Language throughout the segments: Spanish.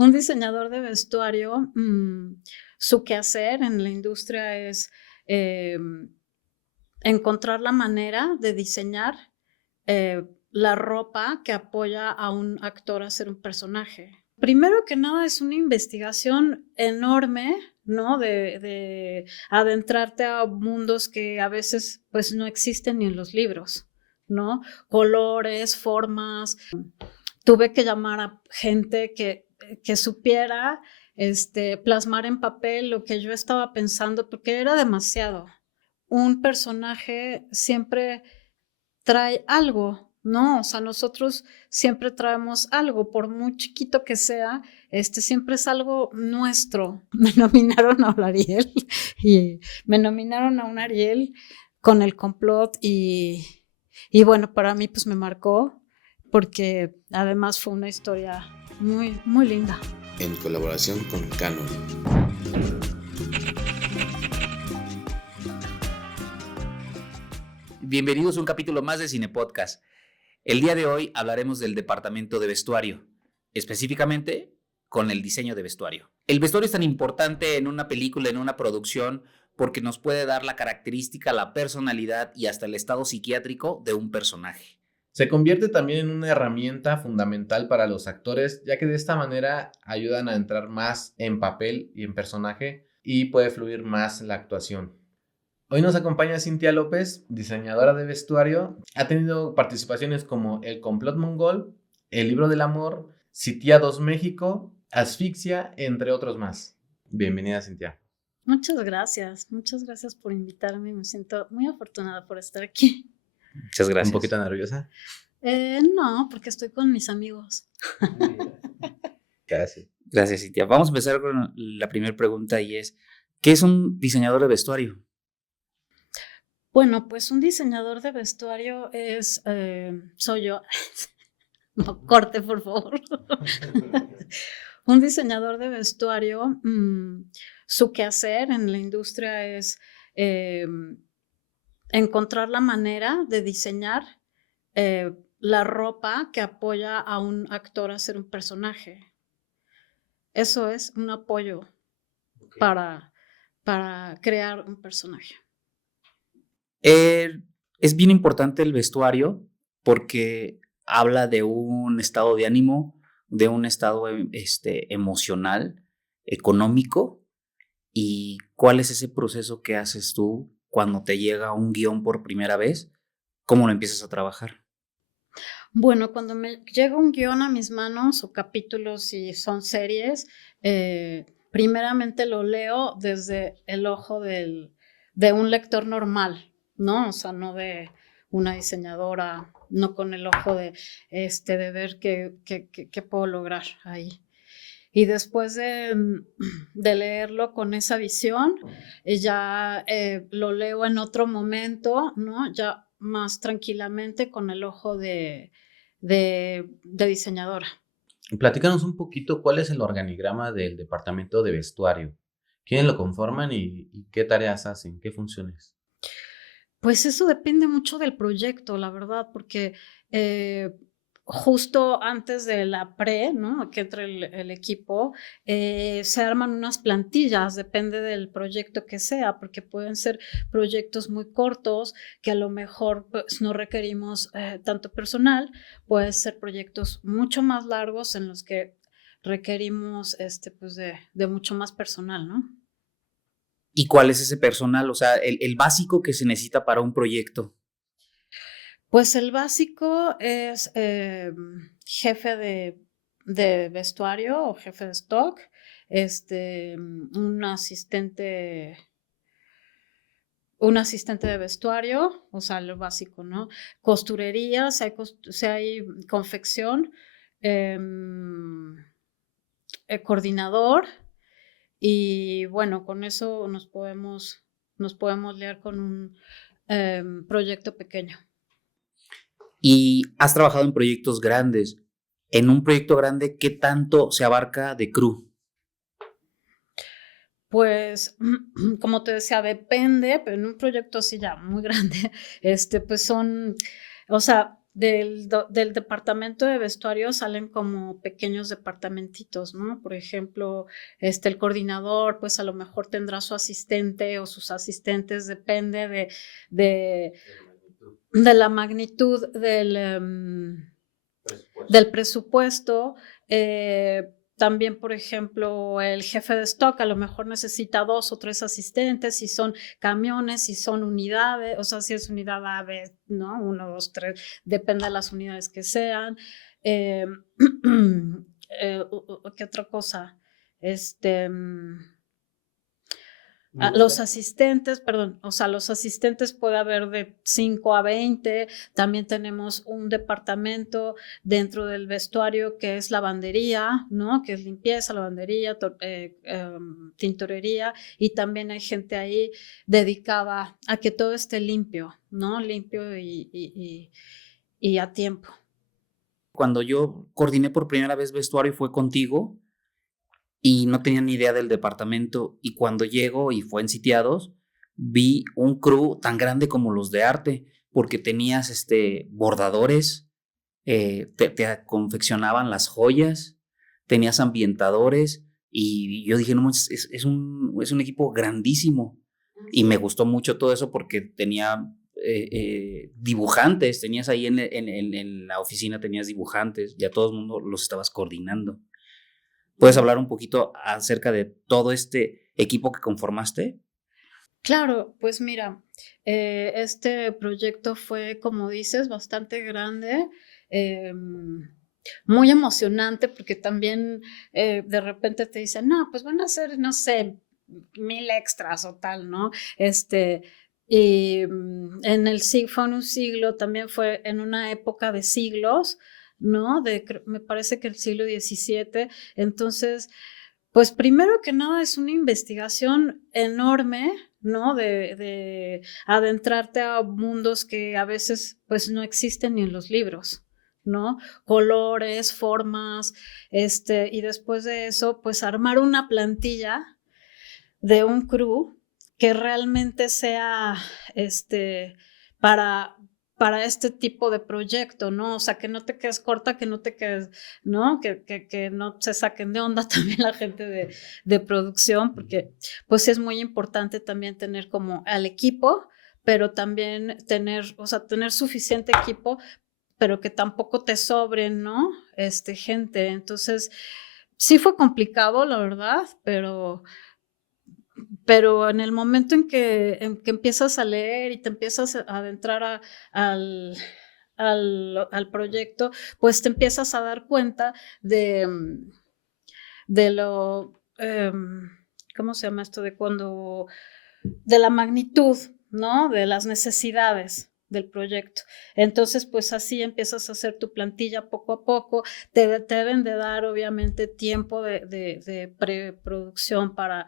Un diseñador de vestuario, su quehacer en la industria es, encontrar la manera de diseñar, la ropa que apoya a un actor a ser un personaje. Primero que nada, es una investigación enorme, ¿no? De adentrarte a mundos que a veces, pues, no existen ni en los libros, ¿no? Colores, formas. Tuve que llamar a gente que supiera, plasmar en papel lo que yo estaba pensando, porque era demasiado. Un personaje siempre trae algo, ¿no? O sea, nosotros siempre traemos algo, por muy chiquito que sea, siempre es algo nuestro. Me nominaron a un Ariel y me nominaron a un Ariel con El Complot y bueno, para mí pues me marcó porque además fue una historia muy, muy linda. En colaboración con Canon. Bienvenidos a un capítulo más de Cine Podcast. El día de hoy hablaremos del departamento de vestuario, específicamente con el diseño de vestuario. El vestuario es tan importante en una película, en una producción, porque nos puede dar la característica, la personalidad y hasta el estado psiquiátrico de un personaje. Se convierte también en una herramienta fundamental para los actores, ya que de esta manera ayudan a entrar más en papel y en personaje y puede fluir más la actuación. Hoy nos acompaña Cintia López, diseñadora de vestuario. Ha tenido participaciones como El Complot Mongol, El Libro del Amor, Sitiados México, Asfixia, entre otros más. Bienvenida, Cintia. Muchas gracias por invitarme. Me siento muy afortunada por estar aquí. Muchas gracias. ¿Un poquito nerviosa? No, porque estoy con mis amigos. Gracias. Gracias, Cintia. Vamos a empezar con la primera pregunta y es, ¿qué es un diseñador de vestuario? Bueno, pues un diseñador de vestuario soy yo. No corte, por favor. Un diseñador de vestuario, su quehacer en la industria es encontrar la manera de diseñar la ropa que apoya a un actor a ser un personaje. Eso es un apoyo para crear un personaje. Es bien importante el vestuario porque habla de un estado de ánimo, de un estado emocional, económico. ¿Y cuál es ese proceso que haces tú cuando te llega un guión por primera vez? ¿Cómo lo empiezas a trabajar? Bueno, cuando me llega un guión a mis manos o capítulos si son series, primeramente lo leo desde el ojo de un lector normal, ¿no? O sea, no de una diseñadora, no con el ojo de ver qué puedo lograr ahí. Y después de leerlo con esa visión, ya lo leo en otro momento, ¿no? Ya más tranquilamente con el ojo de diseñadora. Platícanos un poquito cuál es el organigrama del departamento de vestuario. ¿Quiénes lo conforman y qué tareas hacen? ¿Qué funciones? Pues eso depende mucho del proyecto, la verdad, porque justo antes de la ¿no? Que entre el equipo, se arman unas plantillas, depende del proyecto que sea, porque pueden ser proyectos muy cortos que a lo mejor pues, no requerimos tanto personal, pueden ser proyectos mucho más largos en los que requerimos pues de mucho más personal, ¿no? ¿Y cuál es ese personal? O sea, el básico que se necesita para un proyecto. Pues el básico es jefe de vestuario o jefe de stock, un asistente de vestuario, o sea, lo básico, ¿no? Costurería, si hay confección, coordinador, y bueno, con eso nos podemos liar con un proyecto pequeño. Y has trabajado en proyectos grandes. En un proyecto grande, ¿qué tanto se abarca de crew? Pues, como te decía, depende, pero en un proyecto así ya muy grande, pues o sea, del departamento de vestuario salen como pequeños departamentitos, ¿no? Por ejemplo, el coordinador, pues a lo mejor tendrá su asistente o sus asistentes, depende de la magnitud del presupuesto. También, por ejemplo, el jefe de stock a lo mejor necesita 2 o 3 asistentes, si son camiones, si son unidades, o sea, si es unidad A, B, ¿no? 1, 2, 3, depende de las unidades que sean. ¿Qué otra cosa? Los asistentes, perdón, o sea, los asistentes puede haber de 5 a 20, también tenemos un departamento dentro del vestuario que es lavandería, ¿no? Que es limpieza, lavandería, tintorería, y también hay gente ahí dedicada a que todo esté limpio, ¿no? Limpio y a tiempo. Cuando yo coordiné por primera vez vestuario fue contigo y no tenía ni idea del departamento, y cuando llego y fue en Sitiados vi un crew tan grande como los de arte, porque tenías bordadores, te confeccionaban las joyas, tenías ambientadores, y yo dije, no, es un equipo grandísimo, y me gustó mucho todo eso porque tenía dibujantes, tenías ahí en la oficina, tenías dibujantes, ya todo el mundo los estabas coordinando. ¿Puedes hablar un poquito acerca de todo este equipo que conformaste? Claro, pues mira, este proyecto fue, como dices, bastante grande, muy emocionante, porque también de repente te dicen, no, pues van a hacer, no sé, 1000 extras o tal, ¿no? Y en el fue en un siglo, también fue en una época de siglos, ¿no? Me parece que el siglo XVII. Entonces, pues primero que nada es una investigación enorme, ¿no? De adentrarte a mundos que a veces pues no existen ni en los libros, ¿no? Colores, formas, y después de eso, pues armar una plantilla de un crew que realmente sea, para, para este tipo de proyecto, ¿no? O sea, que no te quedes corta, que no te quedes, ¿no? Que no se saquen de onda también la gente de producción, porque pues sí es muy importante también tener como al equipo, pero también tener, o sea, tener suficiente equipo, pero que tampoco te sobren, ¿no? Gente. Entonces, sí fue complicado, la verdad, pero en el momento en que empiezas a leer y te empiezas a adentrar al proyecto, pues te empiezas a dar cuenta de lo, ¿cómo se llama esto? De la magnitud, ¿no? De las necesidades del proyecto. Entonces, pues así empiezas a hacer tu plantilla poco a poco. Te deben de dar, obviamente, tiempo de preproducción para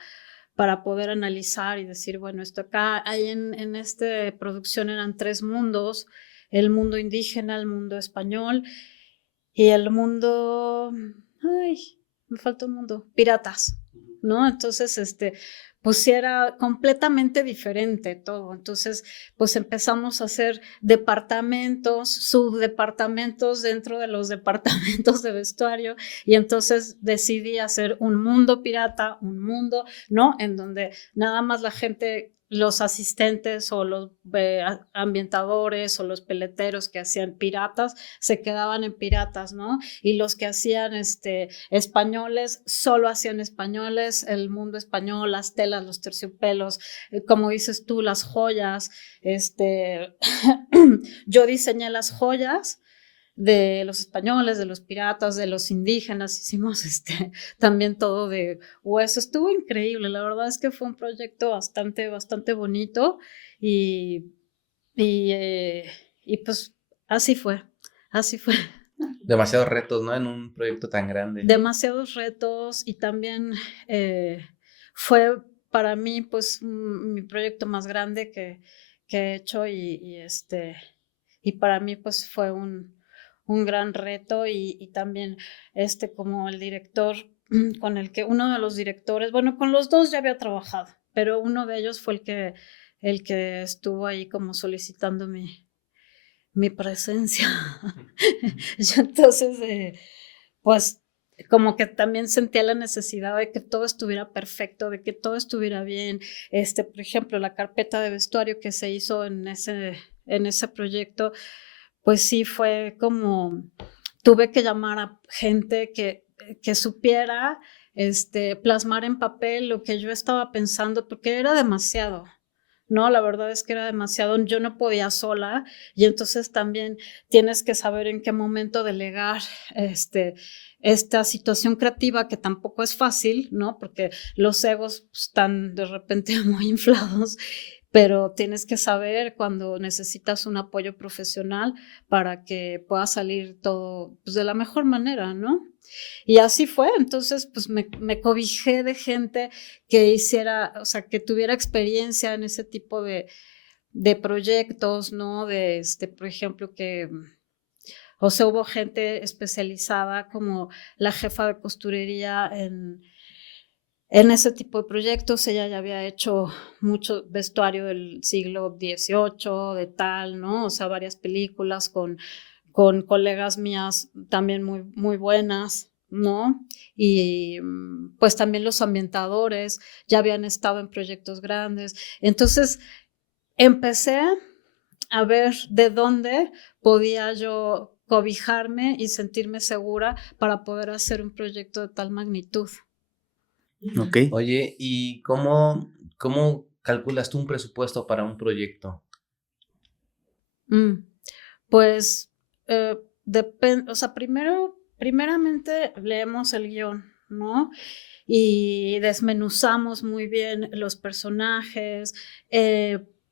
poder analizar y decir, bueno, esto acá, hay en esta producción eran 3 mundos: el mundo indígena, el mundo español y el mundo, ay, me falta un mundo, piratas, ¿no? Entonces, pues sí era completamente diferente todo. Entonces, pues empezamos a hacer departamentos, subdepartamentos dentro de los departamentos de vestuario, y entonces decidí hacer un mundo pirata, un mundo, ¿no? En donde nada más la gente, los asistentes o los ambientadores o los peleteros que hacían piratas se quedaban en piratas, ¿no? Y los que hacían españoles solo hacían españoles, el mundo español, las telas, los terciopelos, como dices tú, las joyas. Yo diseñé las joyas de los españoles, de los piratas, de los indígenas, hicimos también todo de hueso. Estuvo increíble, la verdad es que fue un proyecto bastante bonito, y, y pues así fue. Demasiados retos, ¿no? En un proyecto tan grande. Demasiados retos, y también fue para mí pues mi proyecto más grande que he hecho, y para mí pues fue un gran reto, y también como el director con uno de los directores, bueno, con los dos ya había trabajado, pero uno de ellos fue el que estuvo ahí como solicitando mi presencia. Yo entonces, pues como que también sentía la necesidad de que todo estuviera perfecto, de que todo estuviera bien. Por ejemplo, la carpeta de vestuario que se hizo en ese proyecto, pues sí fue como, tuve que llamar a gente que supiera plasmar en papel lo que yo estaba pensando, porque era demasiado. No, la verdad es que era demasiado, yo no podía sola y entonces también tienes que saber en qué momento delegar esta situación creativa que tampoco es fácil, ¿no? Porque los egos están de repente muy inflados, pero tienes que saber cuando necesitas un apoyo profesional para que pueda salir todo pues, de la mejor manera, ¿no? Y así fue, entonces pues me cobijé de gente que hiciera, o sea, que tuviera experiencia en ese tipo de proyectos, ¿no? Por ejemplo, o sea, hubo gente especializada como la jefa de costurería en ese tipo de proyectos. Ella ya había hecho mucho vestuario del siglo XVIII, de tal, ¿no? O sea, varias películas con colegas mías también muy, muy buenas, ¿no? Y pues también los ambientadores ya habían estado en proyectos grandes. Entonces empecé a ver de dónde podía yo cobijarme y sentirme segura para poder hacer un proyecto de tal magnitud. Ok. Oye, ¿y cómo calculas tú un presupuesto para un proyecto? Pues depende, o sea, primeramente leemos el guión, ¿no? Y desmenuzamos muy bien los personajes,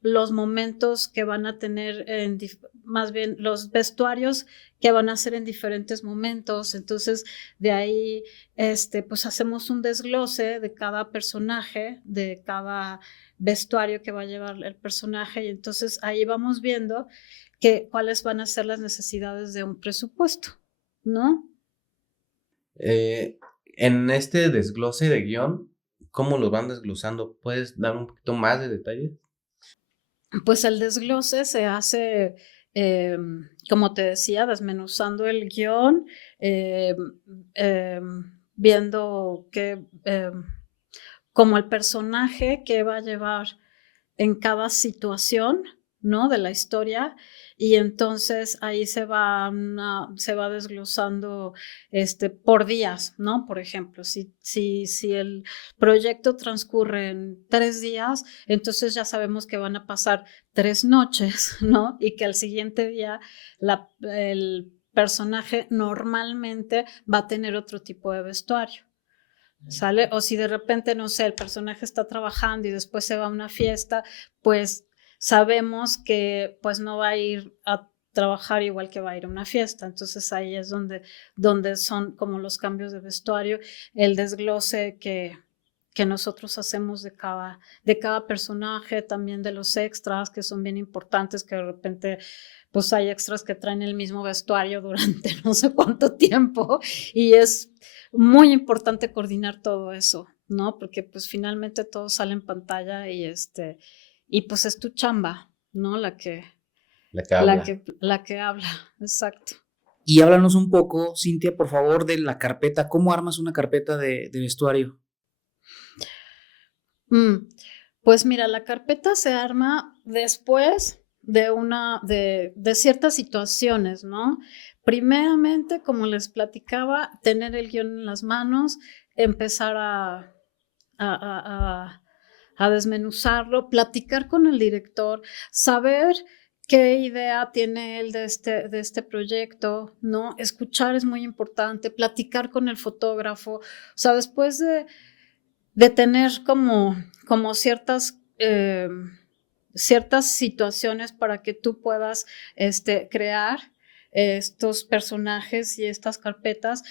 los momentos que van a tener, más bien los vestuarios que van a hacer en diferentes momentos. Entonces, de ahí, pues hacemos un desglose de cada personaje, de cada vestuario que va a llevar el personaje, y entonces ahí vamos viendo cuáles van a ser las necesidades de un presupuesto, ¿no? En este desglose de guión, ¿cómo lo van desglosando? ¿Puedes dar un poquito más de detalles? Pues el desglose se hace, como te decía, desmenuzando el guión, em, viendo como el personaje que va a llevar en cada situación, ¿no? De la historia. Y entonces ahí se va desglosando por días, ¿no? Por ejemplo, si el proyecto transcurre en 3 días, entonces ya sabemos que van a pasar 3 noches, ¿no? Y que al siguiente día el personaje normalmente va a tener otro tipo de vestuario. ¿Sale? O si de repente, no sé, el personaje está trabajando y después se va a una fiesta, pues sabemos que pues no va a ir a trabajar igual que va a ir a una fiesta. Entonces ahí es donde son como los cambios de vestuario, el desglose que nosotros hacemos de cada personaje, también de los extras que son bien importantes, que de repente pues hay extras que traen el mismo vestuario durante no sé cuánto tiempo y es muy importante coordinar todo eso, ¿no? Porque pues finalmente todo sale en pantalla y pues es tu chamba, ¿no? La que habla. La que habla, exacto. Y háblanos un poco, Cintia, por favor, de la carpeta. ¿Cómo armas una carpeta de vestuario? Pues mira, la carpeta se arma después de ciertas situaciones, ¿no? Primeramente, como les platicaba, tener el guión en las manos, empezar a, a, a desmenuzarlo, platicar con el director, saber qué idea tiene él de este proyecto, ¿no? Escuchar es muy importante, platicar con el fotógrafo, o sea, después de tener como ciertas situaciones para que tú puedas crear estos personajes y estas carpetas.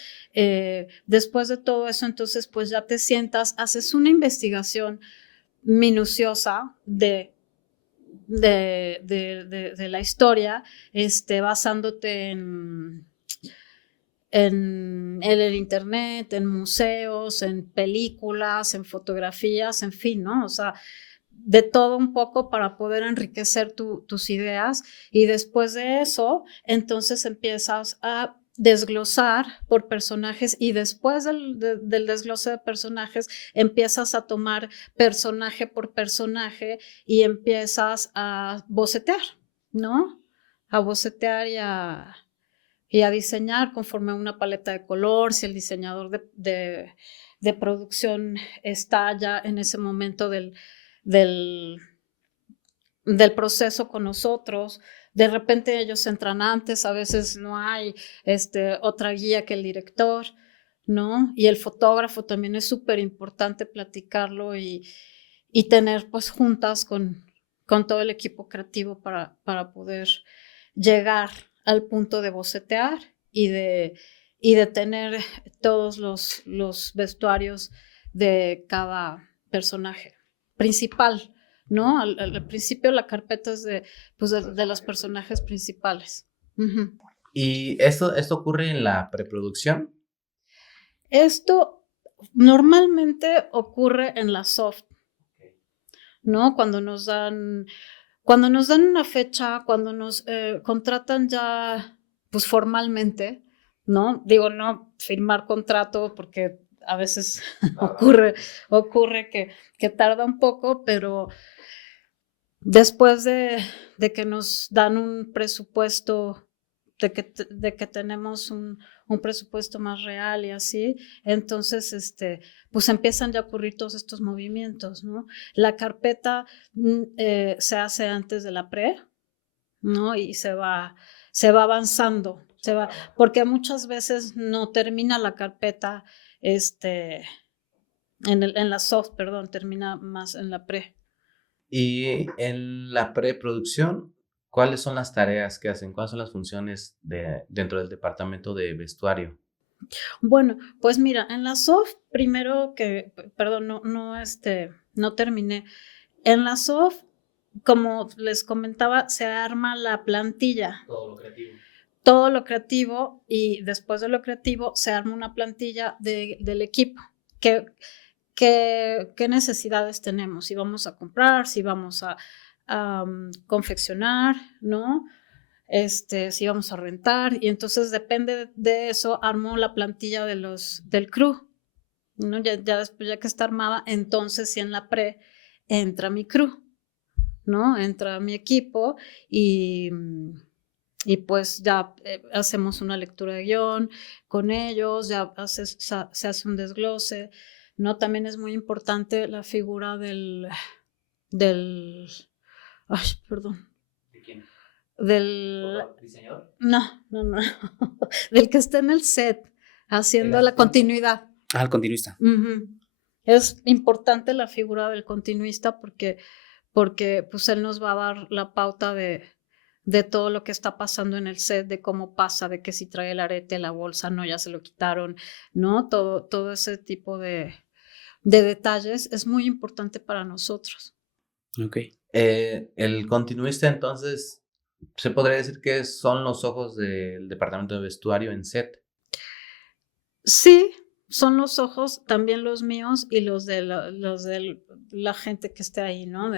Después de todo eso, entonces, pues ya te sientas, haces una investigación minuciosa de la historia, basándote en el internet, en museos, en películas, en fotografías, en fin, ¿no? O sea, de todo un poco para poder enriquecer tus ideas, y después de eso, entonces empiezas a desglosar por personajes, y después del desglose de personajes empiezas a tomar personaje por personaje y empiezas a bocetear, ¿no? A bocetear y a diseñar conforme a una paleta de color, si el diseñador de producción está ya en ese momento del proceso con nosotros. De repente ellos entran antes, a veces no hay otra guía que el director, ¿no? Y el fotógrafo también es súper importante platicarlo y tener pues juntas con todo el equipo creativo para poder llegar al punto de bocetear y de tener todos los vestuarios de cada personaje principal, ¿no? Al principio la carpeta es de los personajes principales. Uh-huh. ¿Y esto ocurre en la preproducción? Esto normalmente ocurre en la soft, ¿no? Cuando nos dan una fecha, cuando nos contratan ya pues formalmente, ¿no? Digo, no firmar contrato porque a veces ocurre que tarda un poco, pero después de que nos dan un presupuesto, de que tenemos un presupuesto más real y así, entonces pues empiezan ya a ocurrir todos estos movimientos, ¿no? La carpeta se hace antes de la pre, ¿no? Y se va avanzando, porque muchas veces no termina la carpeta en la soft, perdón, termina más en la pre. Y en la preproducción, ¿cuáles son las tareas que hacen? ¿Cuáles son las funciones dentro del departamento de vestuario? Bueno, pues mira, en la soft, primero que, perdón, no terminé. En la soft, como les comentaba, se arma la plantilla. Todo lo creativo, y después de lo creativo se arma una plantilla del equipo. ¿Qué necesidades tenemos? Si vamos a comprar, si vamos a confeccionar, ¿no? Si vamos a rentar, y entonces depende de eso, armo la plantilla del crew, ¿no? Ya después, ya que está armada, entonces sí en la pre entra mi crew, ¿no? Entra mi equipo y pues ya hacemos una lectura de guión con ellos, ya se hace un desglose, ¿no? También es muy importante la figura del ay, perdón. ¿De quién? Del diseñador. No. Del que está en el set haciendo la continuidad. El continuista. Uh-huh. Es importante la figura del continuista porque pues él nos va a dar la pauta de todo lo que está pasando en el set, de cómo pasa, de que si trae el arete, la bolsa, no, ya se lo quitaron, ¿no? Todo ese tipo de detalles es muy importante para nosotros. Ok. El continuista, entonces, ¿se podría decir que son los ojos del departamento de vestuario en set? Sí, son los ojos, también los míos y los de la gente que esté ahí, ¿no?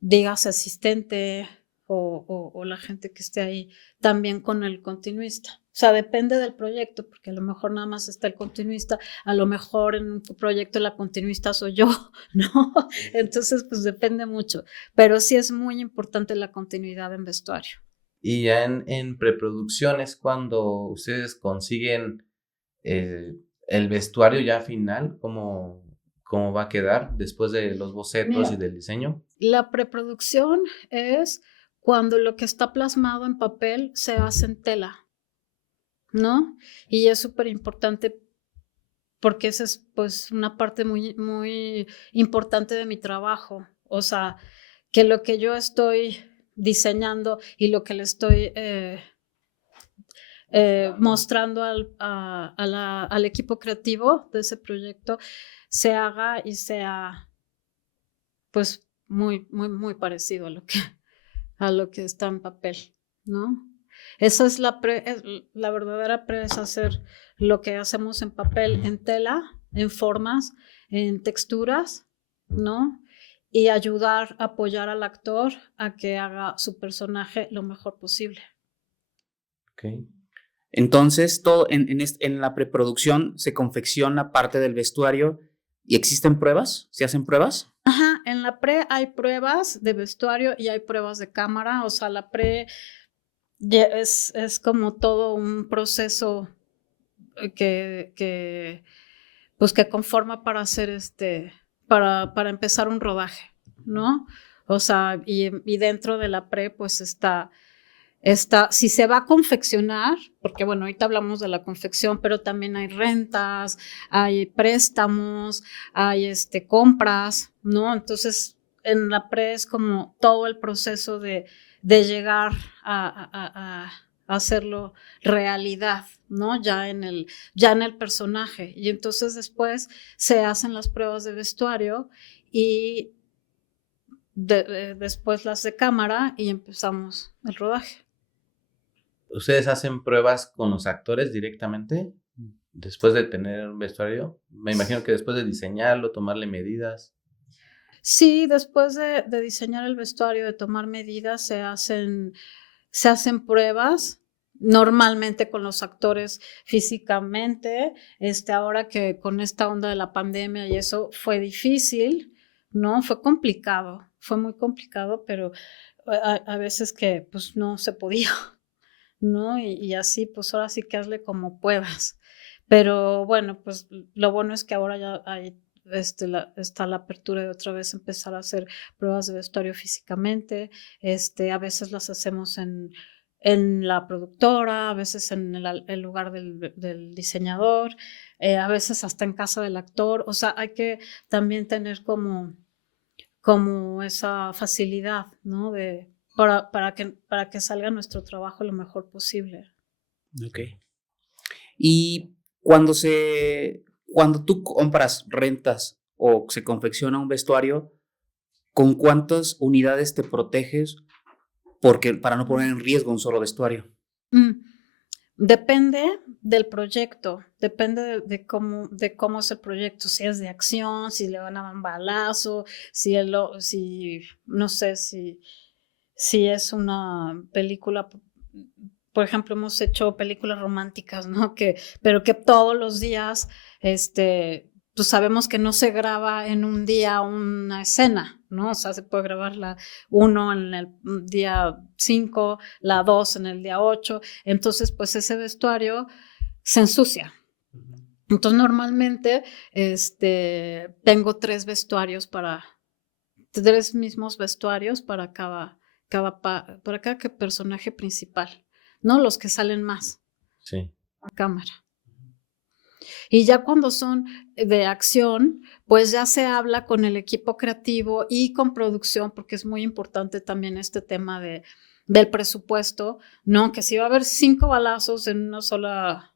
Digas asistente o la gente que esté ahí también con el continuista. O sea, depende del proyecto, porque a lo mejor nada más está el continuista, a lo mejor en un proyecto la continuista soy yo, ¿no? Entonces, pues depende mucho, pero sí es muy importante la continuidad en vestuario. Y ya en preproducción es cuando ustedes consiguen el vestuario ya final, ¿cómo va a quedar después de los bocetos y del diseño? La preproducción es cuando lo que está plasmado en papel se hace en tela, ¿no? Y es súper importante porque esa es pues una parte muy, muy importante de mi trabajo. O sea, que lo que yo estoy diseñando y lo que le estoy mostrando al equipo creativo de ese proyecto se haga y sea pues muy, muy, muy parecido a lo que está en papel, ¿no? Esa es la verdadera pre, es hacer lo que hacemos en papel, en tela, en formas, en texturas, ¿no? y ayudar, apoyar al actor a que haga su personaje lo mejor posible. Ok. Entonces, todo en la preproducción se confecciona parte del vestuario y existen pruebas, ¿se hacen pruebas? Ajá, en la pre hay pruebas de vestuario y hay pruebas de cámara, o sea, la pre es como todo un proceso pues que conforma para hacer para empezar un rodaje, ¿no? O sea, y dentro de la pre, pues si se va a confeccionar, porque bueno, ahorita hablamos de la confección, pero también hay rentas, hay préstamos, hay compras, ¿no? Entonces, en la pre es como todo el proceso de llegar a hacerlo realidad, ¿no? Ya en el personaje. Y entonces después se hacen las pruebas de vestuario y después las de cámara y empezamos el rodaje. ¿Ustedes hacen pruebas con los actores directamente después de tener un vestuario? Me imagino que después de diseñarlo, tomarle medidas. Sí, después de diseñar el vestuario, de tomar medidas, se hacen pruebas, normalmente con los actores físicamente. Ahora que con esta onda de la pandemia y eso fue difícil, ¿no? Fue complicado, fue muy complicado, pero a veces que pues no se podía, ¿no? Y así, pues ahora sí que hazle como puedas. Pero bueno, pues lo bueno es que ahora ya hay está la apertura de otra vez empezar a hacer pruebas de vestuario físicamente. A veces las hacemos en la productora, a veces en el lugar del diseñador, a veces hasta en casa del actor. O sea, hay que también tener como esa facilidad, ¿no? Para que salga nuestro trabajo lo mejor posible. Ok. Y cuando tú compras, rentas o se confecciona un vestuario, ¿con cuántas unidades te proteges para no poner en riesgo un solo vestuario? Depende del proyecto, depende de cómo es el proyecto, si es de acción, si le van a dar un balazo, no sé, si es una película. Por ejemplo, hemos hecho películas románticas, ¿no? Pero que todos los días, pues sabemos que no se graba en un día una escena, ¿no? O sea, se puede grabar la 1 en el día 5, la 2 en el día 8. Entonces, pues ese vestuario se ensucia. Entonces, normalmente, tengo 3 mismos vestuarios para cada personaje principal, ¿no? Los que salen más Sí. a cámara. Y ya cuando son de acción, pues ya se habla con el equipo creativo y con producción, porque es muy importante también este tema del presupuesto, ¿no? Que si va a haber 5 balazos en una sola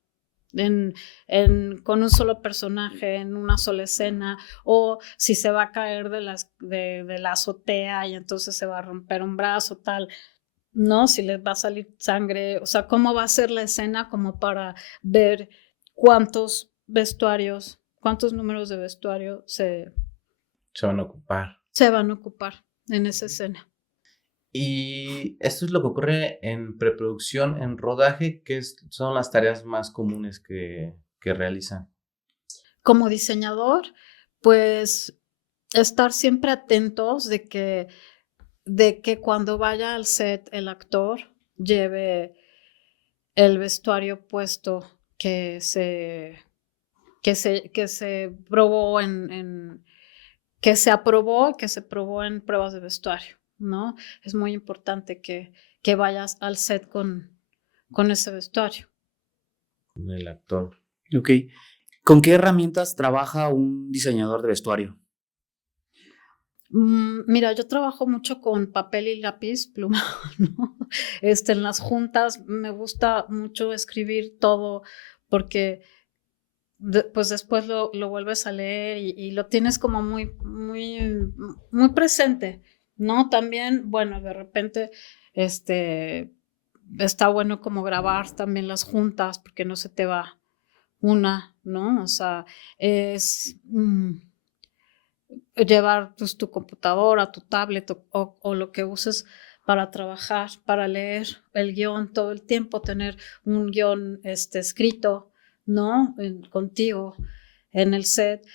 con un solo personaje en una sola escena, o si se va a caer de la azotea y entonces se va a romper un brazo, tal, ¿no? Si les va a salir sangre, o sea, cómo va a ser la escena como para ver cuántos números de vestuario se van a ocupar. van a ocupar en esa escena. Y esto es lo que ocurre en preproducción, en rodaje, que son las tareas más comunes que realizan. Como diseñador, pues estar siempre atentos de que cuando vaya al set el actor lleve el vestuario puesto que se probó que se aprobó, que se probó en pruebas de vestuario, ¿no? Es muy importante que vayas al set con ese vestuario. Con el actor. Ok. ¿Con qué herramientas trabaja un diseñador de vestuario? Mira, yo trabajo mucho con papel y lápiz, pluma, ¿no? En las juntas me gusta mucho escribir todo porque pues después lo vuelves a leer y lo tienes como muy, muy, muy presente, ¿no? También, bueno, de repente, está bueno como grabar también las juntas porque no se te va una, ¿no? O sea, llevar pues, tu computadora, tu tablet o lo que uses para trabajar, para leer el guión todo el tiempo, tener un guión escrito, ¿no? Contigo en el set,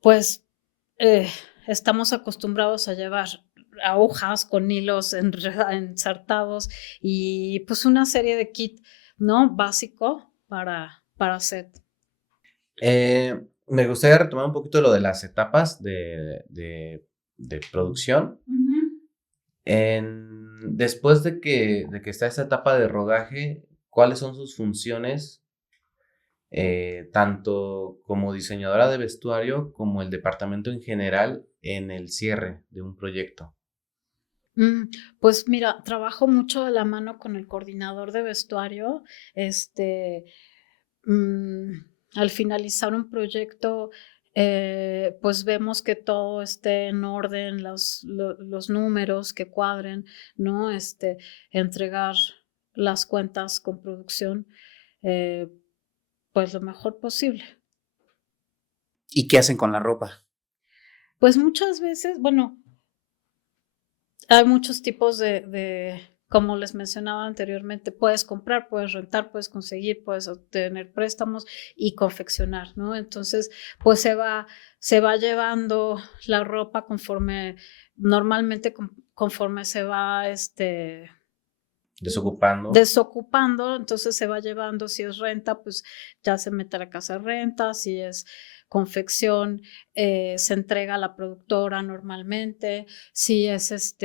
pues estamos acostumbrados a llevar agujas con hilos ensartados y pues una serie de kit, ¿no? Básico para set. Me gustaría retomar un poquito lo de las etapas de producción. Después de que está esta etapa de rodaje, ¿cuáles son sus funciones, tanto como diseñadora de vestuario como el departamento en general en el cierre de un proyecto? Pues mira, trabajo mucho de la mano con el coordinador de vestuario. Al finalizar un proyecto, pues vemos que todo esté en orden, los números que cuadren, ¿no? Entregar las cuentas con producción, pues lo mejor posible. ¿Y qué hacen con la ropa? Pues muchas veces, bueno, hay muchos tipos como les mencionaba anteriormente, puedes comprar, puedes rentar, puedes conseguir, puedes obtener préstamos y confeccionar, ¿no? Entonces, pues se va llevando la ropa normalmente conforme se va, desocupando, entonces se va llevando, si es renta, pues ya se mete a la casa de renta, si es confección, se entrega a la productora normalmente, si es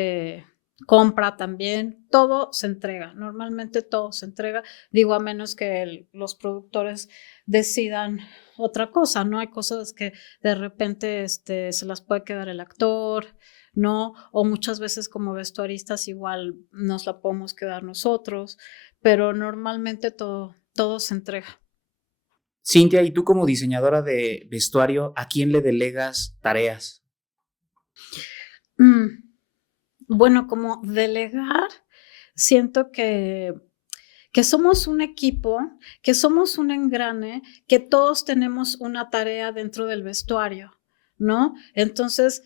compra también, todo se entrega, normalmente todo se entrega, digo, a menos que los productores decidan otra cosa, ¿no? Hay cosas que de repente se las puede quedar el actor, ¿no? O muchas veces como vestuaristas igual nos la podemos quedar nosotros, pero normalmente todo se entrega. Cintia, ¿y tú como diseñadora de vestuario, a quién le delegas tareas? Bueno, como delegar, siento que somos un equipo, que somos un engrane, que todos tenemos una tarea dentro del vestuario, ¿no? Entonces,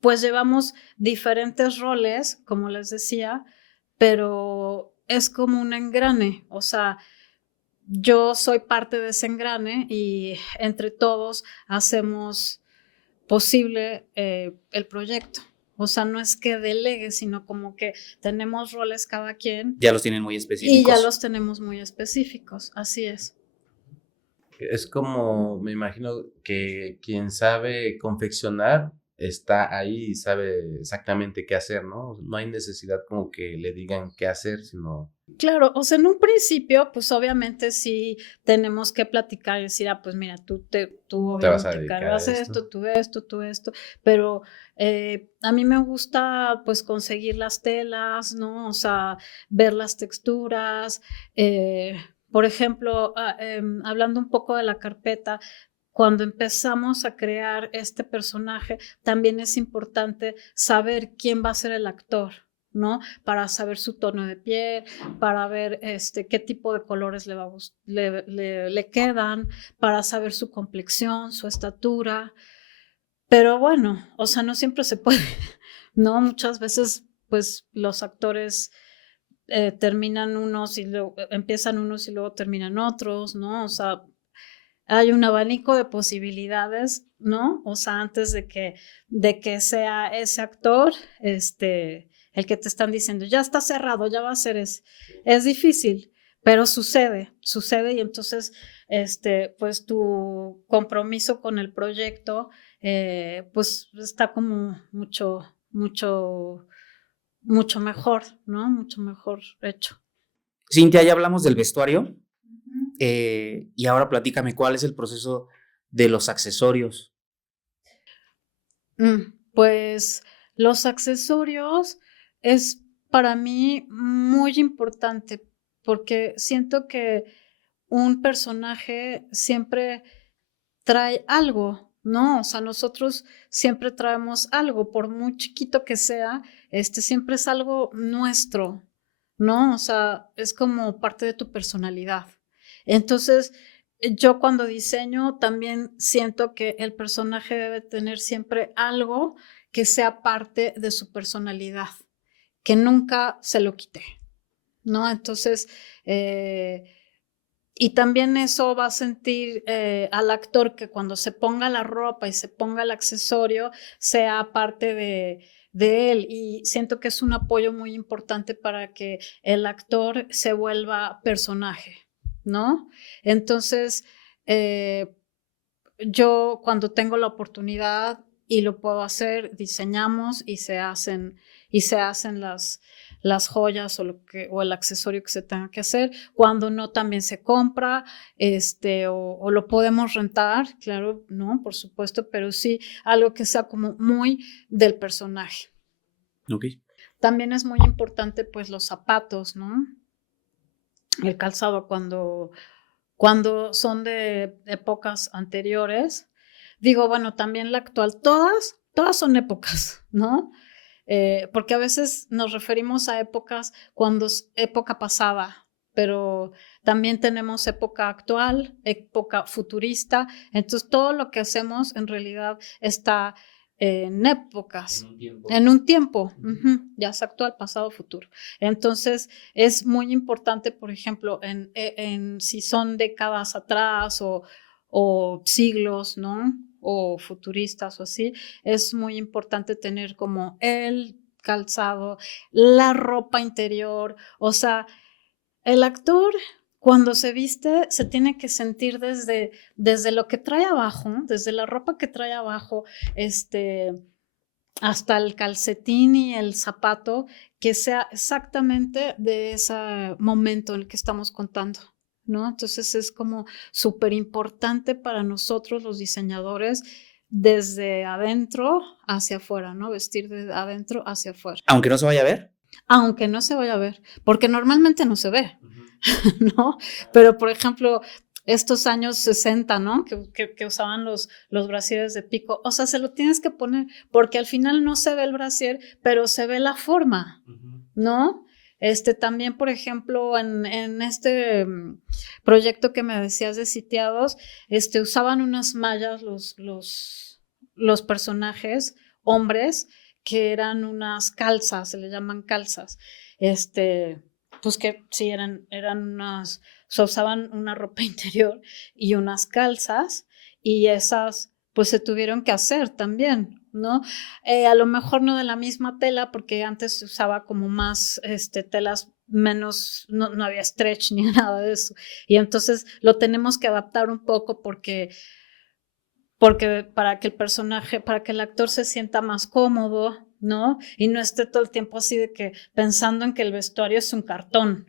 pues llevamos diferentes roles, como les decía, pero es como un engrane, o sea, yo soy parte de ese engrane y entre todos hacemos posible el proyecto. O sea, no es que delegue, sino como que tenemos roles cada quien. Ya los tienen muy específicos. Y ya los tenemos muy específicos, así es. Es como, me imagino que quien sabe confeccionar está ahí y sabe exactamente qué hacer, ¿no? No hay necesidad como que le digan qué hacer, sino... Claro, o sea, en un principio, pues obviamente sí tenemos que platicar y decir, pues mira, tú vas a obviamente te dedicar encargas a de esto. tú esto, pero a mí me gusta pues conseguir las telas, ¿no? O sea, ver las texturas, por ejemplo, hablando un poco de la carpeta, cuando empezamos a crear este personaje, también es importante saber quién va a ser el actor, ¿no? Para saber su tono de piel, para ver qué tipo de colores le quedan, para saber su complexión, su estatura. Pero bueno, o sea, no siempre se puede, ¿no? Muchas veces, pues, los actores terminan unos y luego empiezan unos y luego terminan otros, ¿no? O sea, hay un abanico de posibilidades, ¿no? O sea, antes de que sea ese actor, el que te están diciendo, ya está cerrado, ya va a ser es difícil, pero sucede y entonces, pues tu compromiso con el proyecto, pues está como mucho mejor, ¿no? Mucho mejor hecho. Cintia, ya hablamos del vestuario. Y ahora platícame cuál es el proceso de los accesorios. Pues los accesorios es para mí muy importante porque siento que un personaje siempre trae algo, ¿no? O sea, nosotros siempre traemos algo, por muy chiquito que sea, siempre es algo nuestro, ¿no? O sea, es como parte de tu personalidad. Entonces, yo cuando diseño también siento que el personaje debe tener siempre algo que sea parte de su personalidad, que nunca se lo quite, ¿no? Entonces, y también eso va a sentir al actor que cuando se ponga la ropa y se ponga el accesorio sea parte de él, y siento que es un apoyo muy importante para que el actor se vuelva personaje, ¿no? Entonces, yo cuando tengo la oportunidad y lo puedo hacer, diseñamos y se hacen las joyas o el accesorio que se tenga que hacer. Cuando no, también se compra, o lo podemos rentar, claro, no, por supuesto, pero sí algo que sea como muy del personaje. Ok. También es muy importante, pues, los zapatos, ¿no? El calzado cuando son de épocas anteriores. Digo, bueno, también la actual, todas son épocas, ¿no? Porque a veces nos referimos a épocas cuando es época pasada, pero también tenemos época actual, época futurista. Entonces, todo lo que hacemos en realidad está en épocas, en un tiempo, ya sea actual, pasado, futuro. Entonces, es muy importante, por ejemplo, en si son décadas atrás o siglos, ¿no? O futuristas o así, es muy importante tener como el calzado, la ropa interior, o sea, el actor cuando se viste se tiene que sentir desde lo que trae abajo, desde la ropa que trae abajo, hasta el calcetín y el zapato, que sea exactamente de ese momento en el que estamos contando, ¿no? Entonces es como súper importante para nosotros los diseñadores desde adentro hacia afuera, ¿no? Vestir de adentro hacia afuera. Aunque no se vaya a ver. Aunque no se vaya a ver, porque normalmente no se ve, ¿no? Pero, por ejemplo, estos años 60, ¿no? Que usaban los brasieres de pico, o sea, se lo tienes que poner, porque al final no se ve el brasier, pero se ve la forma, ¿no? También, por ejemplo, en este proyecto que me decías de Sitiados, usaban unas mallas los personajes, hombres, que eran unas calzas, se le llaman calzas, pues que sí, eran unas, o sea, usaban una ropa interior y unas calzas, y esas pues se tuvieron que hacer también, ¿no? A lo mejor no de la misma tela, porque antes se usaba como más telas menos, no había stretch ni nada de eso, y entonces lo tenemos que adaptar un poco porque para que el personaje, para que el actor se sienta más cómodo, ¿no? Y no esté todo el tiempo así de que pensando en que el vestuario es un cartón,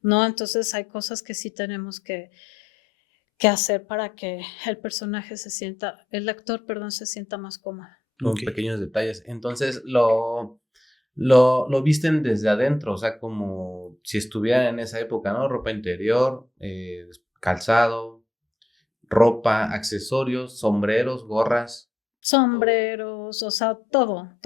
¿no? Entonces hay cosas que sí tenemos que hacer para que el actor, perdón, se sienta más cómodo. Con Ok. pequeños detalles. Entonces lo visten desde adentro, o sea, como si estuviera en esa época, ¿no? Ropa interior, calzado, ropa, accesorios, sombreros, gorras. Sombreros, o sea, todo.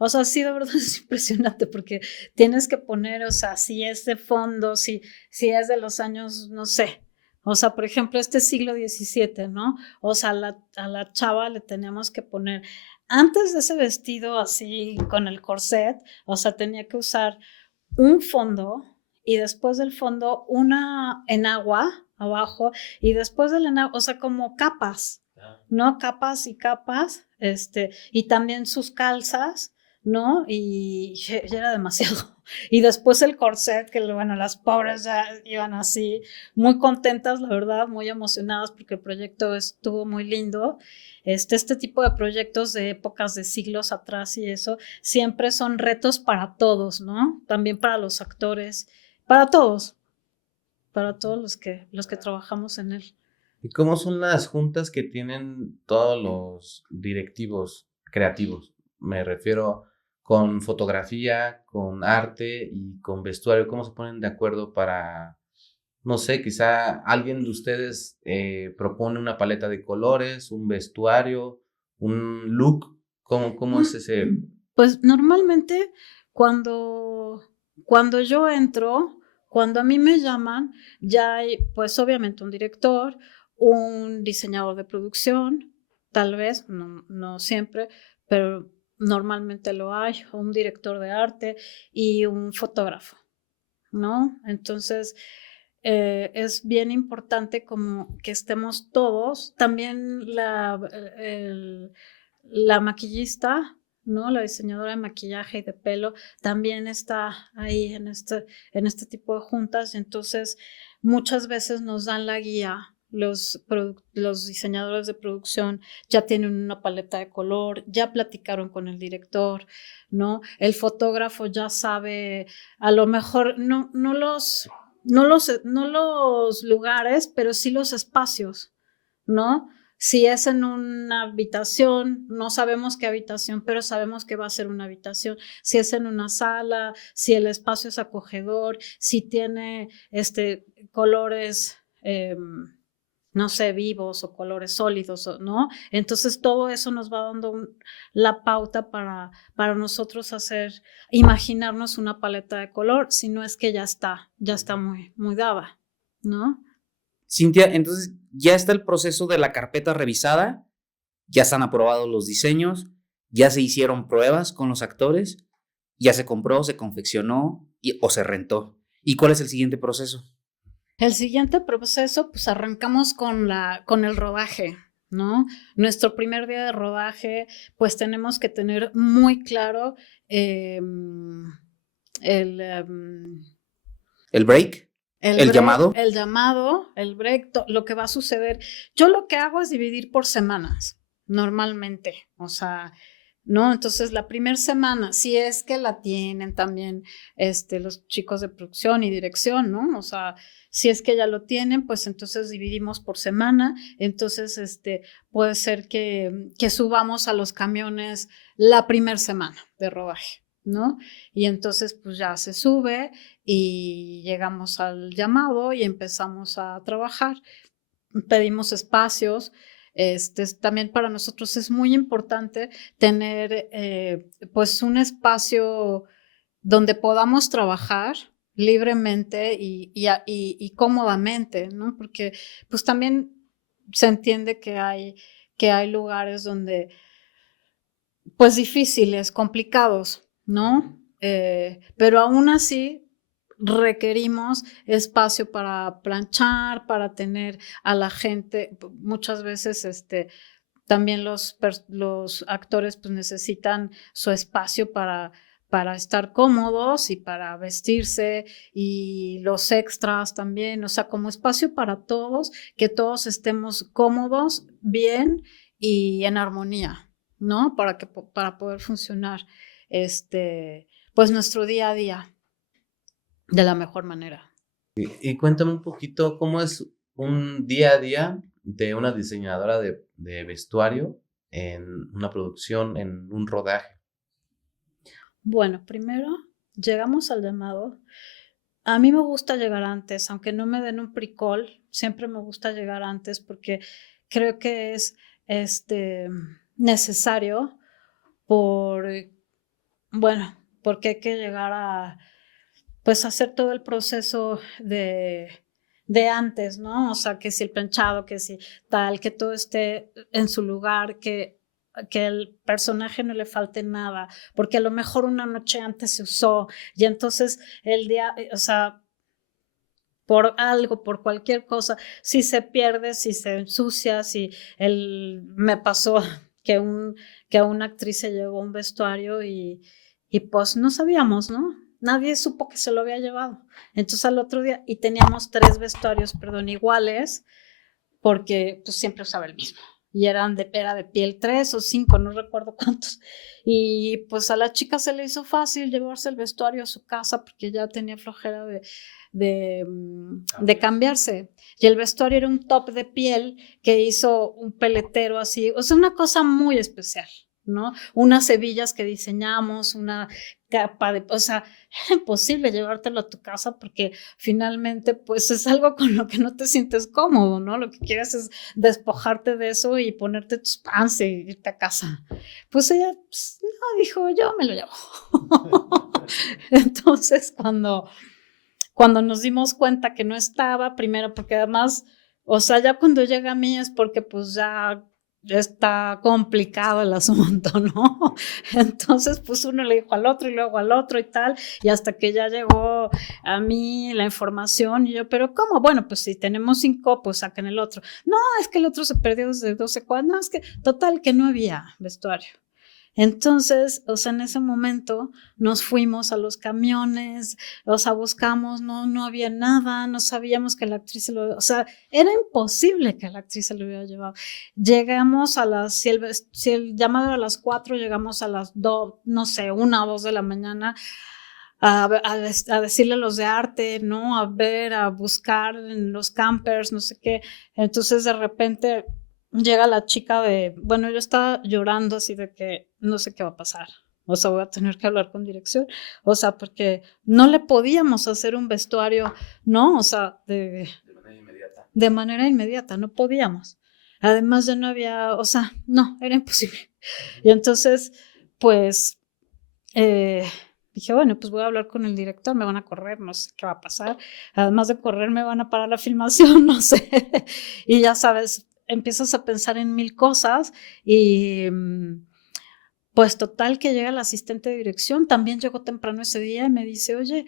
O sea, sí, de verdad es impresionante porque tienes que poner, o sea, si es de fondo, si es de los años, no sé. O sea, por ejemplo, siglo XVII, ¿no? O sea, a la chava le teníamos que poner, antes de ese vestido así con el corset, o sea, tenía que usar un fondo y después del fondo una enagua abajo y después del enagua, o sea, como capas, ¿no? Capas y capas, y también sus calzas, ¿no? Y ya era demasiado. Y después el corset, que bueno, las pobres ya iban así, muy contentas, la verdad, muy emocionadas porque el proyecto estuvo muy lindo. Este tipo de proyectos de épocas de siglos atrás y eso, siempre son retos para todos, ¿no? También para los actores, para todos los que trabajamos en él. ¿Y cómo son las juntas que tienen todos los directivos creativos? Me refiero con fotografía, con arte y con vestuario. ¿Cómo se ponen de acuerdo para, no sé, quizá alguien de ustedes propone una paleta de colores, un vestuario, un look? ¿Cómo es ese? Pues normalmente cuando yo entro, Cuando a mí me llaman, ya hay, pues obviamente un director, un diseñador de producción, tal vez, no siempre, pero normalmente lo hay, un director de arte y un fotógrafo, ¿no? Entonces, es bien importante como que estemos todos. También la maquillista, ¿no? La diseñadora de maquillaje y de pelo también está ahí en este tipo de juntas. Entonces, muchas veces nos dan la guía. Los diseñadores de producción ya tienen una paleta de color, ya platicaron con el director, ¿no? El fotógrafo ya sabe, a lo mejor no los lugares, pero sí los espacios, ¿no? Si es en una habitación, no sabemos qué habitación, pero sabemos que va a ser una habitación. Si es en una sala, si el espacio es acogedor, si tiene colores, no sé, vivos o colores sólidos, ¿no? Entonces todo eso nos va dando la pauta para nosotros imaginarnos una paleta de color, si no es que ya está muy, muy dada, ¿no? Cintia, entonces ya está el proceso de la carpeta revisada, ya están aprobados los diseños, ya se hicieron pruebas con los actores, ya se compró, se confeccionó o se rentó. ¿Y cuál es el siguiente proceso? El siguiente proceso, pues arrancamos con el rodaje, ¿no? Nuestro primer día de rodaje, pues tenemos que tener muy claro el break, el llamado. El llamado, el break, lo que va a suceder. Yo lo que hago es dividir por semanas, normalmente, o sea, ¿no? Entonces, la primera semana, si es que la tienen también los chicos de producción y dirección, ¿no? O sea, si es que ya lo tienen, pues entonces dividimos por semana. Entonces, puede ser que subamos a los camiones la primera semana de rodaje, ¿no? Y entonces, pues ya se sube y llegamos al llamado y empezamos a trabajar. Pedimos espacios. También para nosotros es muy importante tener pues un espacio donde podamos trabajar libremente y cómodamente, ¿no? Porque pues también se entiende que hay lugares donde pues difíciles, complicados, ¿no? Pero aún así requerimos espacio para planchar, para tener a la gente. Muchas veces también los actores pues necesitan su espacio para estar cómodos y para vestirse, y los extras también, o sea, como espacio para todos, que todos estemos cómodos, bien y en armonía, ¿no? Para poder funcionar pues nuestro día a día de la mejor manera. Y cuéntame un poquito cómo es un día a día de una diseñadora de vestuario en una producción, en un rodaje. Bueno, primero llegamos al llamado. A mí me gusta llegar antes, aunque no me den un pre-call, siempre me gusta llegar antes porque creo que es necesario porque hay que llegar a pues hacer todo el proceso de antes, ¿no? O sea, que si el planchado, que si tal, que todo esté en su lugar, que el personaje no le falte nada, porque a lo mejor una noche antes se usó y entonces el día, o sea, por algo, por cualquier cosa, si se pierde, si se ensucia, me pasó que a una actriz se llevó un vestuario y pues no sabíamos, ¿no? Nadie supo que se lo había llevado. Entonces al otro día, y teníamos 3 vestuarios, iguales, porque pues siempre usaba el mismo. Y era de piel 3 o 5, no recuerdo cuántos. Y pues a la chica se le hizo fácil llevarse el vestuario a su casa porque ya tenía flojera de cambiarse. Y el vestuario era un top de piel que hizo un peletero así, o sea, una cosa muy especial, ¿no? Unas hebillas que diseñamos, una capa o sea, era imposible llevártelo a tu casa porque finalmente pues es algo con lo que no te sientes cómodo, ¿no? Lo que quieres es despojarte de eso y ponerte tus pants y irte a casa. Pues ella pues, no, dijo, yo me lo llevo. Entonces cuando nos dimos cuenta que no estaba, primero porque además, o sea, ya cuando llega a mí es porque pues ya está complicado el asunto, ¿no? Entonces, pues uno le dijo al otro y luego al otro y tal, y hasta que ya llegó a mí la información y yo, pero ¿cómo? Bueno, pues si tenemos 5, pues saquen el otro. No, es que el otro se perdió desde 12 cuadras, no, es que total que no había vestuario. Entonces, o sea, en ese momento nos fuimos a los camiones, o sea, buscamos, no había nada, no sabíamos que la actriz se lo, o sea, era imposible que la actriz se lo hubiera llevado. Llegamos a las, si el llamado era a las 4, llegamos a las 2, no sé, 1 o 2 de la mañana a decirle a los de arte, ¿no? A ver, a buscar en los campers, no sé qué. Entonces, de repente llega la chica bueno, yo estaba llorando así de que no sé qué va a pasar. O sea, voy a tener que hablar con dirección. O sea, porque no le podíamos hacer un vestuario, ¿no? O sea, de manera inmediata, no podíamos. Además ya no había, o sea, no, era imposible. Y entonces, pues, dije, bueno, pues voy a hablar con el director, me van a correr, no sé qué va a pasar. Además de correr, me van a parar la filmación, no sé. Y ya sabes, empiezas a pensar en 1000 cosas y pues total que llega el asistente de dirección, también llegó temprano ese día y me dice, oye,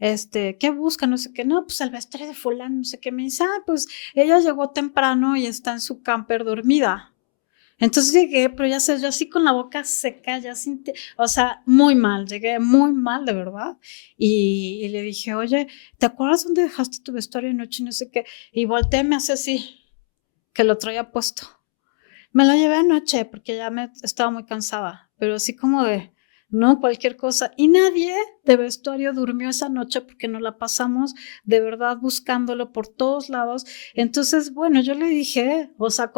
¿qué busca? No sé qué, no, pues el vestuario de fulano, no sé qué, me dice, pues ella llegó temprano y está en su camper dormida. Entonces llegué, pero ya sé, yo así con la boca seca, ya sin, o sea, muy mal, llegué muy mal, de verdad, y le dije, oye, ¿te acuerdas dónde dejaste tu vestuario anoche? No sé qué, y volteé, me hace así, que lo traía puesto. Me lo llevé anoche porque ya me estaba muy cansada, pero así como de, no, cualquier cosa. Y nadie de vestuario durmió esa noche porque nos la pasamos de verdad buscándolo por todos lados. Entonces, bueno, yo le dije, o sea,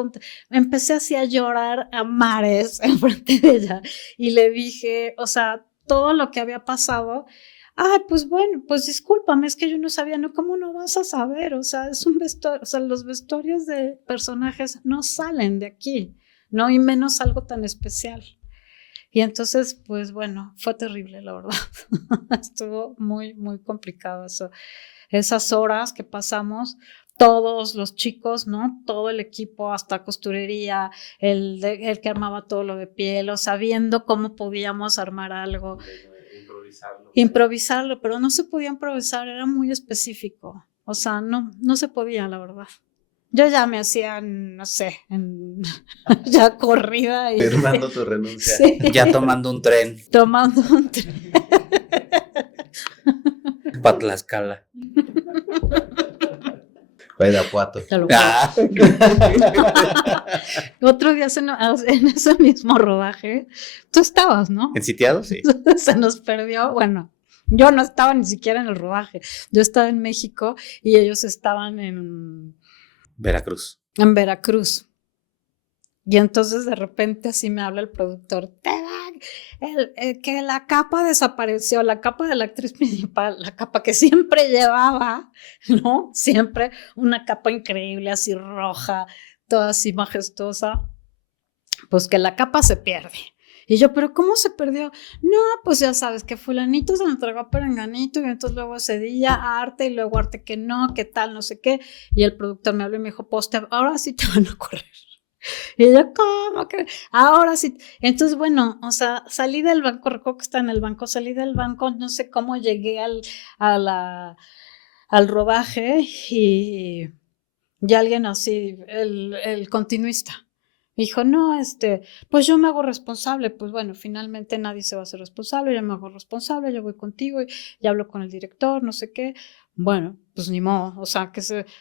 empecé así a llorar a mares enfrente de ella y le dije, o sea, todo lo que había pasado. Pues bueno, pues discúlpame, es que yo no sabía, no, ¿cómo no vas a saber? O sea, es un vestuario, o sea, los vestuarios de personajes no salen de aquí, ¿no? Y menos algo tan especial. Y entonces, pues bueno, fue terrible, la verdad. Estuvo muy, muy complicado eso. Esas horas que pasamos, todos los chicos, ¿no? Todo el equipo, hasta costurería, el que armaba todo lo de piel, o sabiendo cómo podíamos armar algo. Improvisarlo, pero no se podía improvisar, era muy específico. O sea, no se podía, la verdad. Yo ya me hacía, no sé, ya corrida. Y firmando tu renuncia. Sí. Ya tomando un tren. Tomando un tren. Para Tlaxcala. Irapuato. Otro día en ese mismo rodaje, tú estabas, ¿no? ¿En sitiado? Sí. Se nos perdió, bueno, yo no estaba ni siquiera en el rodaje, yo estaba en México y ellos estaban en Veracruz. Y entonces de repente así me habla el productor, que la capa desapareció, la capa de la actriz principal, la capa que siempre llevaba, ¿no? Siempre una capa increíble, así roja, toda así majestuosa, pues que la capa se pierde. Y yo, ¿pero cómo se perdió? No, pues ya sabes que fulanito se lo entregó a perenganito y entonces luego ese día a arte y luego arte que no, qué tal, no sé qué. Y el productor me habló y me dijo, pues ahora sí te van a correr. Y yo, ¿cómo que? Ahora sí. Entonces, bueno, o sea, salí del banco, recuerdo que está en el banco, salí del banco, no sé cómo llegué al rodaje y alguien así, el continuista, dijo, no, pues yo me hago responsable. Pues bueno, finalmente nadie se va a hacer responsable, yo me hago responsable, yo voy contigo y hablo con el director, no sé qué. Bueno, pues ni modo, o sea,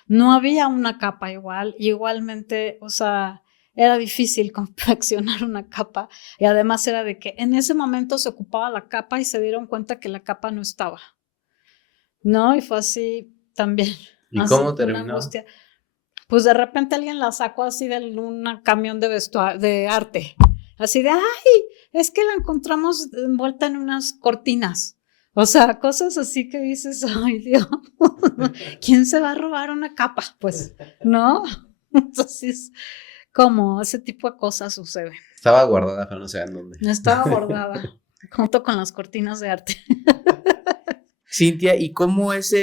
no había una capa igualmente, o sea, era difícil confeccionar una capa y además era de que en ese momento se ocupaba la capa y se dieron cuenta que la capa no estaba, ¿no? Y fue así también. ¿Y así, cómo terminó? Pues de repente alguien la sacó así de un camión de arte, así de, ¡ay! Es que la encontramos envuelta en unas cortinas. O sea, cosas así que dices, ¡ay, Dios! ¿Quién se va a robar una capa? Pues, ¿no? Entonces, como ese tipo de cosas suceden. Estaba guardada, pero no sé en dónde. Estaba guardada, junto con las cortinas de arte. Cintia, ¿y cómo es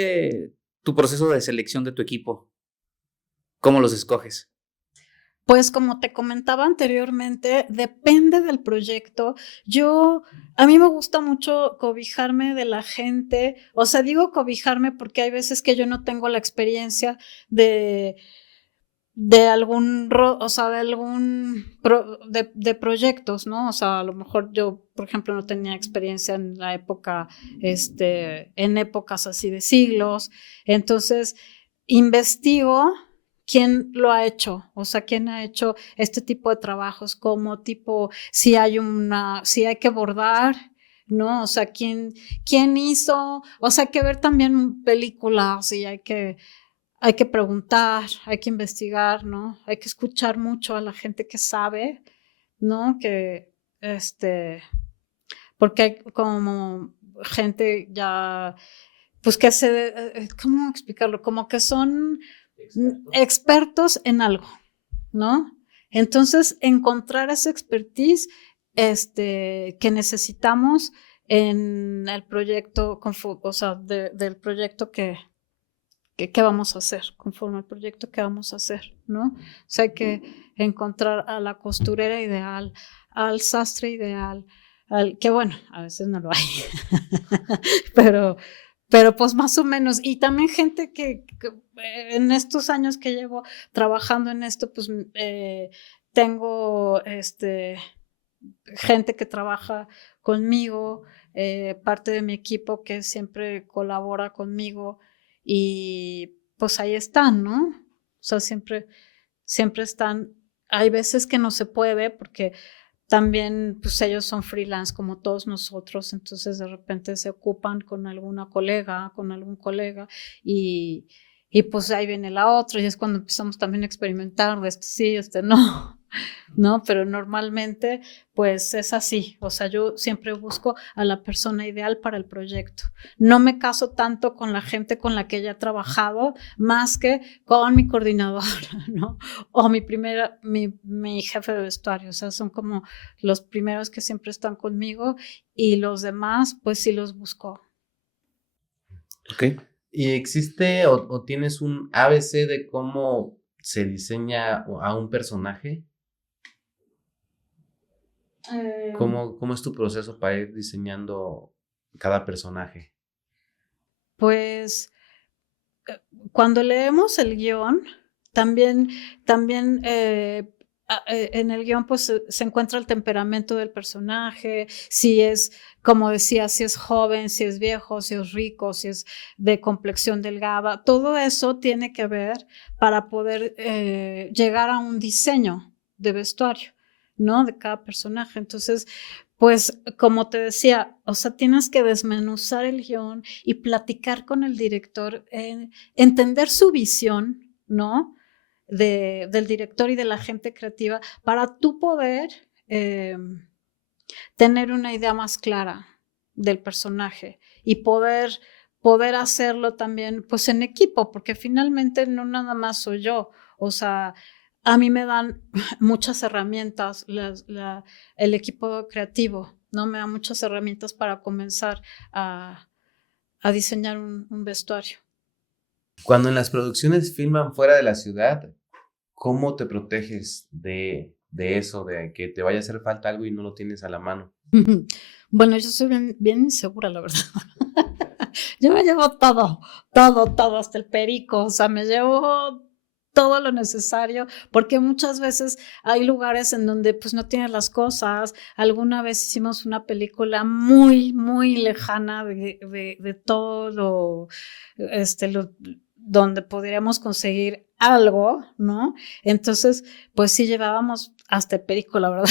tu proceso de selección de tu equipo? ¿Cómo los escoges? Pues como te comentaba anteriormente, depende del proyecto. A mí me gusta mucho cobijarme de la gente, o sea, digo cobijarme porque hay veces que yo no tengo la experiencia de, o sea, de proyectos, ¿no? O sea, a lo mejor yo, por ejemplo, no tenía experiencia en la época, en épocas así de siglos. Entonces, investigo quién lo ha hecho, o sea, quién ha hecho este tipo de trabajos, como tipo, si hay que bordar, ¿no? O sea, quién hizo, o sea, hay que ver también películas y hay que preguntar, hay que investigar, ¿no? Hay que escuchar mucho a la gente que sabe, ¿no? Porque hay como gente ya, pues ¿cómo explicarlo? Como que son expertos en algo, ¿no? Entonces, encontrar esa expertise, que necesitamos en el proyecto, o sea, del proyecto que vamos a hacer, conforme al proyecto que vamos a hacer, ¿no? O sea, hay que encontrar a la costurera ideal, al sastre ideal, que bueno, a veces no lo hay, pero, pero pues más o menos, y también gente que en estos años que llevo trabajando en esto, pues tengo gente que trabaja conmigo, parte de mi equipo que siempre colabora conmigo y pues ahí están, ¿no? O sea, siempre están. Hay veces que no se puede porque también pues ellos son freelance como todos nosotros, entonces de repente se ocupan con alguna colega, con algún colega y, y pues ahí viene la otra y es cuando empezamos también a experimentar de este sí, no. ¿No? Pero normalmente, pues es así. O sea, yo siempre busco a la persona ideal para el proyecto. No me caso tanto con la gente con la que ya he trabajado, más que con mi coordinadora, ¿no? O mi jefe de vestuario. O sea, son como los primeros que siempre están conmigo y los demás, pues sí los busco. Ok. ¿Y existe o tienes un ABC de cómo se diseña a un personaje? ¿Cómo es tu proceso para ir diseñando cada personaje? Pues cuando leemos el guión, también en el guión pues se encuentra el temperamento del personaje, si es, como decía, si es joven, si es viejo, si es rico, si es de complexión delgada, todo eso tiene que ver para poder llegar a un diseño de vestuario, ¿no? De cada personaje. Entonces, pues como te decía, o sea, tienes que desmenuzar el guión y platicar con el director, entender su visión, ¿no? Del director y de la gente creativa para tú poder tener una idea más clara del personaje y poder hacerlo también pues en equipo, porque finalmente no nada más soy yo, o sea, a mí me dan muchas herramientas, el equipo creativo, ¿no? Me da muchas herramientas para comenzar a diseñar un vestuario. Cuando en las producciones filman fuera de la ciudad, ¿cómo te proteges de eso, de que te vaya a hacer falta algo y no lo tienes a la mano? Bueno, yo soy bien insegura, la verdad. Yo me llevo todo, hasta el perico, o sea, me llevo todo lo necesario, porque muchas veces hay lugares en donde pues no tienes las cosas. Alguna vez hicimos una película muy lejana de todo donde podríamos conseguir algo, ¿no? Entonces, pues sí llevábamos hasta el perico, la verdad.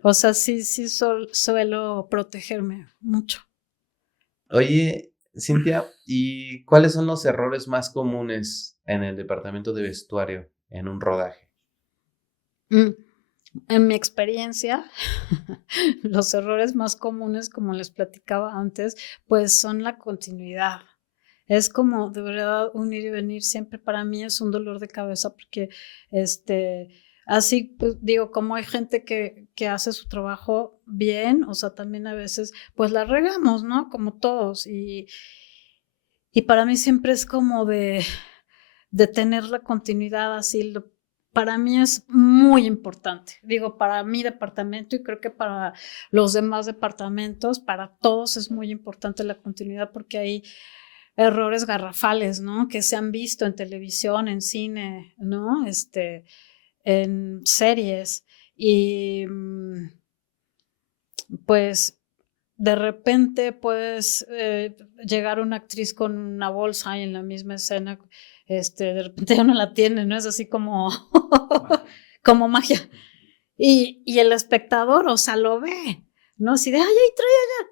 O sea, sí suelo protegerme mucho. Oye, Cintia, ¿y cuáles son los errores más comunes en el departamento de vestuario en un rodaje? En mi experiencia, los errores más comunes, como les platicaba antes, pues son la continuidad. Es como de verdad un ir y venir, siempre para mí es un dolor de cabeza porque así pues, digo, como hay gente que hace su trabajo bien, o sea, también a veces pues la regamos, ¿no? Como todos Y para mí siempre es como de tener la continuidad así. Para mí es muy importante. Digo, para mi departamento y creo que para los demás departamentos, para todos es muy importante la continuidad porque hay errores garrafales, ¿no? Que se han visto en televisión, en cine, ¿no? En series. Y pues de repente puedes llegar una actriz con una bolsa y en la misma escena, de repente ya no la tiene, ¿no? Es así como, como magia. Y el espectador, o sea, lo ve, ¿no? Así de, ay, ahí trae allá.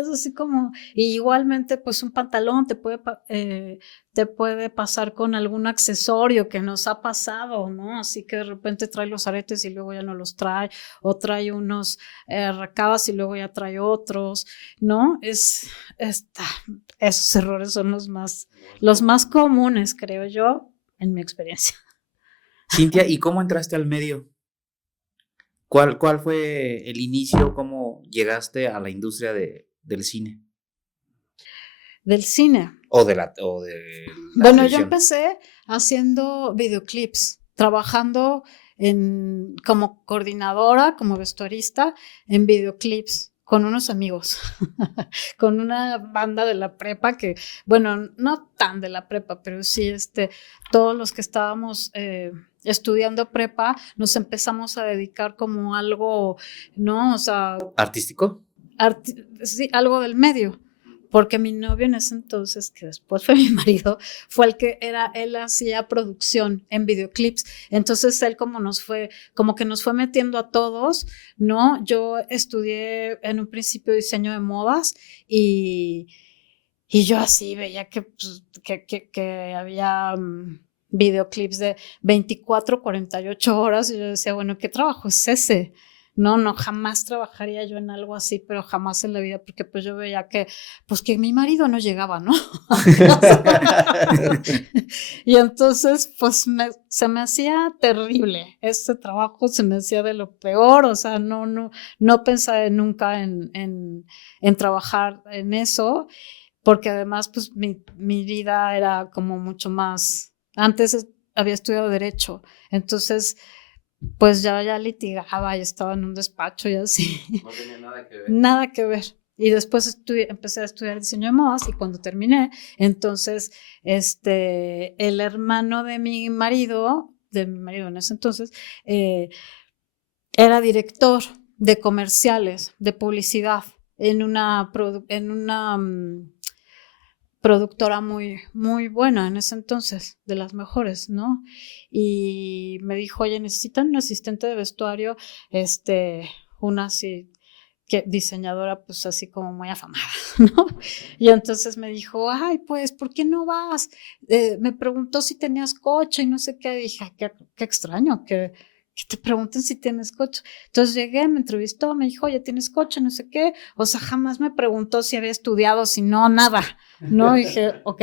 Es así como, y igualmente, pues un pantalón te puede pasar con algún accesorio que nos ha pasado, ¿no? Así que de repente trae los aretes y luego ya no los trae, o trae unos recabas y luego ya trae otros, ¿no? Esos errores son los más comunes, creo yo, en mi experiencia. Cintia, ¿y cómo entraste al medio? ¿Cuál fue el inicio? ¿Cómo llegaste a la industria del cine? Del cine. O de la Bueno, televisión. yo empecé haciendo videoclips, trabajando como coordinadora, como vestuarista en videoclips con unos amigos, con una banda de la prepa que, bueno, no tan de la prepa, pero sí, todos los que estábamos estudiando prepa, nos empezamos a dedicar como algo, ¿no? O sea, ¿Artístico? Sí, algo del medio. Porque mi novio en ese entonces, que después fue mi marido, fue él hacía producción en videoclips. Entonces él como que nos fue metiendo a todos, ¿no? Yo estudié en un principio diseño de modas y yo así veía que había videoclips de 24, 48 horas y yo decía, bueno, ¿qué trabajo es ese? No, jamás trabajaría yo en algo así, pero jamás en la vida, porque pues yo veía que mi marido no llegaba, ¿no? Y entonces, pues se me hacía terrible, este trabajo se me hacía de lo peor, o sea, no pensé nunca en trabajar en eso, porque además, pues mi vida era como mucho más, antes había estudiado Derecho, entonces pues ya litigaba y estaba en un despacho y así. No tenía nada que ver. Nada que ver. Y después empecé a estudiar diseño de modas y cuando terminé, entonces, el hermano de mi marido en ese entonces, era director de comerciales, de publicidad en una productora muy, muy buena en ese entonces, de las mejores, ¿no? Y me dijo, oye, necesitan un asistente de vestuario, una así, que diseñadora, pues así como muy afamada, ¿no? Y entonces me dijo, ay, pues, ¿por qué no vas? Me preguntó si tenías coche y no sé qué, dije, qué extraño, que te pregunten si tienes coche. Entonces llegué, me entrevistó, me dijo, oye, ¿tienes coche? No sé qué. O sea, jamás me preguntó si había estudiado, si no, nada. No, dije, ok.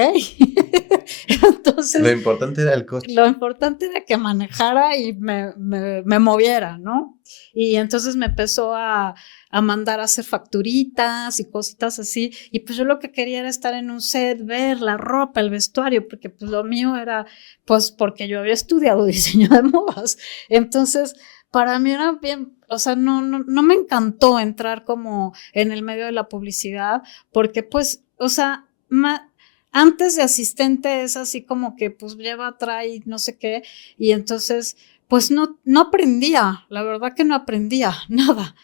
Entonces. Lo importante era el coche. Lo importante era que manejara y me moviera, ¿no? Y entonces me empezó a mandar a hacer facturitas y cositas así. Y pues yo lo que quería era estar en un set, ver la ropa, el vestuario, porque pues lo mío era, pues porque yo había estudiado diseño de modas. Entonces, para mí era bien, o sea, no me encantó entrar como en el medio de la publicidad, porque pues, o sea, antes de asistente es así como que pues trae, no sé qué, y entonces pues no aprendía, la verdad que no aprendía nada.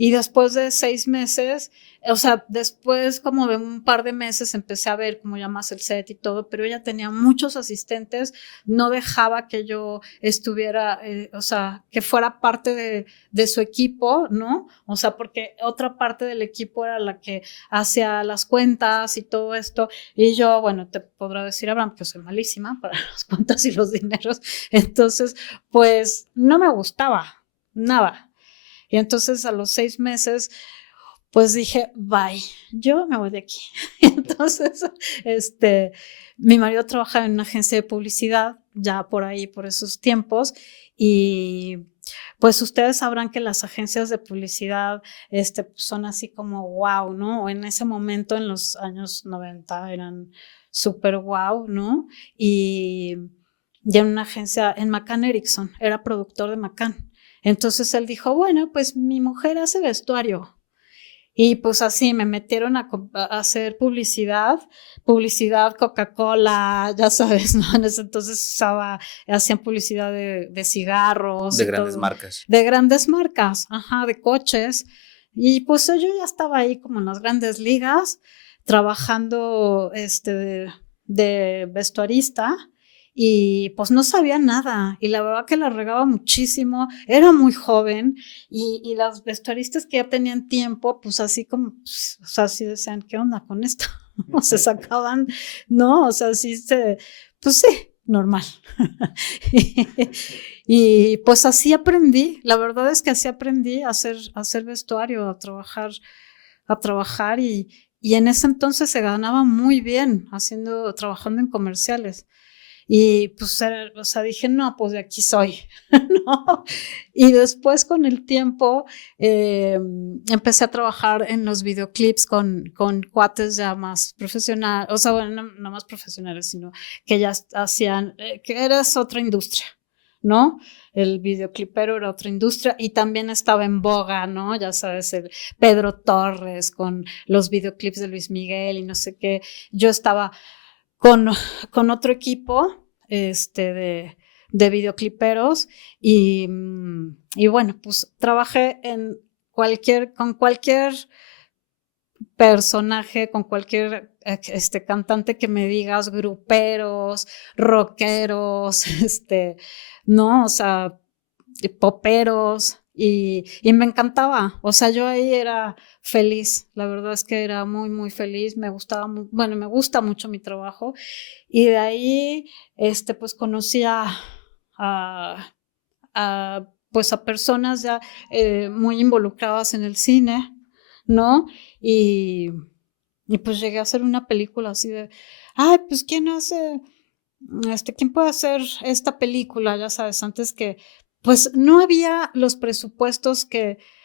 Y después de 6 meses, o sea, después como de un par de meses empecé a ver como ya más el set y todo, pero ella tenía muchos asistentes, no dejaba que yo estuviera, o sea, que fuera parte de su equipo, ¿no? O sea, porque otra parte del equipo era la que hacía las cuentas y todo esto, y yo, bueno, te podrá decir, Abraham, que soy malísima para las cuentas y los dineros, entonces, pues, no me gustaba, nada. Y entonces a los 6 meses, pues dije, bye, yo me voy de aquí. Entonces, mi marido trabaja en una agencia de publicidad, ya por ahí, por esos tiempos, y pues ustedes sabrán que las agencias de publicidad pues son así como wow, ¿no? O en ese momento, en los años 90, eran súper wow, ¿no? Y en una agencia, en McCann Erickson, era productor de McCann. Entonces él dijo, bueno, pues mi mujer hace vestuario. Y pues así me metieron a hacer publicidad, Coca-Cola, ya sabes, ¿no? En ese entonces hacían publicidad de cigarros. De grandes marcas. De grandes marcas, ajá, de coches. Y pues yo ya estaba ahí como en las grandes ligas, trabajando de vestuarista. Y pues no sabía nada, y la verdad que la regaba muchísimo, era muy joven, y las vestuaristas que ya tenían tiempo, pues así como, pues, o sea, así decían, ¿qué onda con esto? O se sacaban, ¿no? O sea, pues sí, normal. Y pues así aprendí, la verdad es que así aprendí a hacer vestuario, a trabajar, y en ese entonces se ganaba muy bien trabajando en comerciales. Y pues, o sea, dije, no, pues de aquí soy, ¿no? Y después con el tiempo empecé a trabajar en los videoclips con cuates ya más profesionales, o sea, bueno, no más profesionales, sino que ya hacían, que era otra industria, ¿no? El videoclipero era otra industria y también estaba en boga, ¿no? Ya sabes, el Pedro Torres con los videoclips de Luis Miguel y no sé qué. Yo estaba con otro equipo de videocliperos y bueno, pues trabajé con cualquier personaje, con cualquier cantante que me digas, gruperos, rockeros, ¿no? O sea, poperos, y me encantaba, o sea, yo ahí era feliz, la verdad es que era muy, muy feliz, me gusta mucho mi trabajo, y de ahí, pues conocí pues a personas ya muy involucradas en el cine, ¿no? Y pues llegué a hacer una película así de, ay, pues ¿quién puede hacer esta película? Ya sabes, antes que, pues no había los presupuestos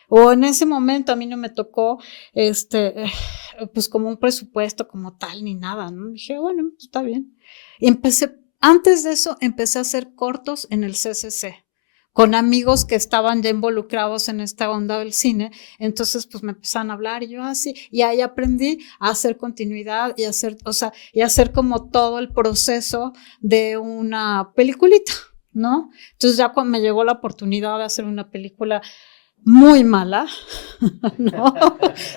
o en ese momento a mí no me tocó, pues como un presupuesto como tal ni nada, ¿no? Dije, bueno, pues está bien. Y antes de eso, empecé a hacer cortos en el CCC con amigos que estaban ya involucrados en esta onda del cine, entonces pues me empezaron a hablar y yo así, y ahí aprendí a hacer continuidad y hacer como todo el proceso de una peliculita, ¿no? Entonces ya cuando me llegó la oportunidad de hacer una película muy mala, ¿no?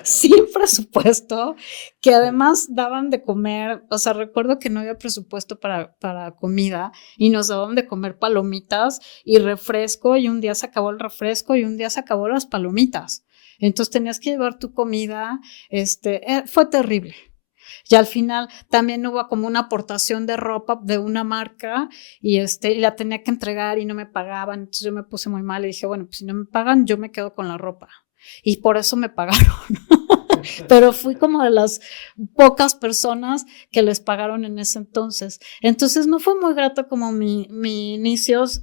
Sin presupuesto, que además daban de comer, o sea, recuerdo que no había presupuesto para comida y nos daban de comer palomitas y refresco, y un día se acabó el refresco y un día se acabó las palomitas. Entonces tenías que llevar tu comida, fue terrible. Y al final también hubo como una aportación de ropa de una marca y la tenía que entregar y no me pagaban. Entonces yo me puse muy mal y dije, bueno, pues si no me pagan, yo me quedo con la ropa. Y por eso me pagaron. Pero fui como de las pocas personas que les pagaron en ese entonces. Entonces no fue muy grato como mis inicios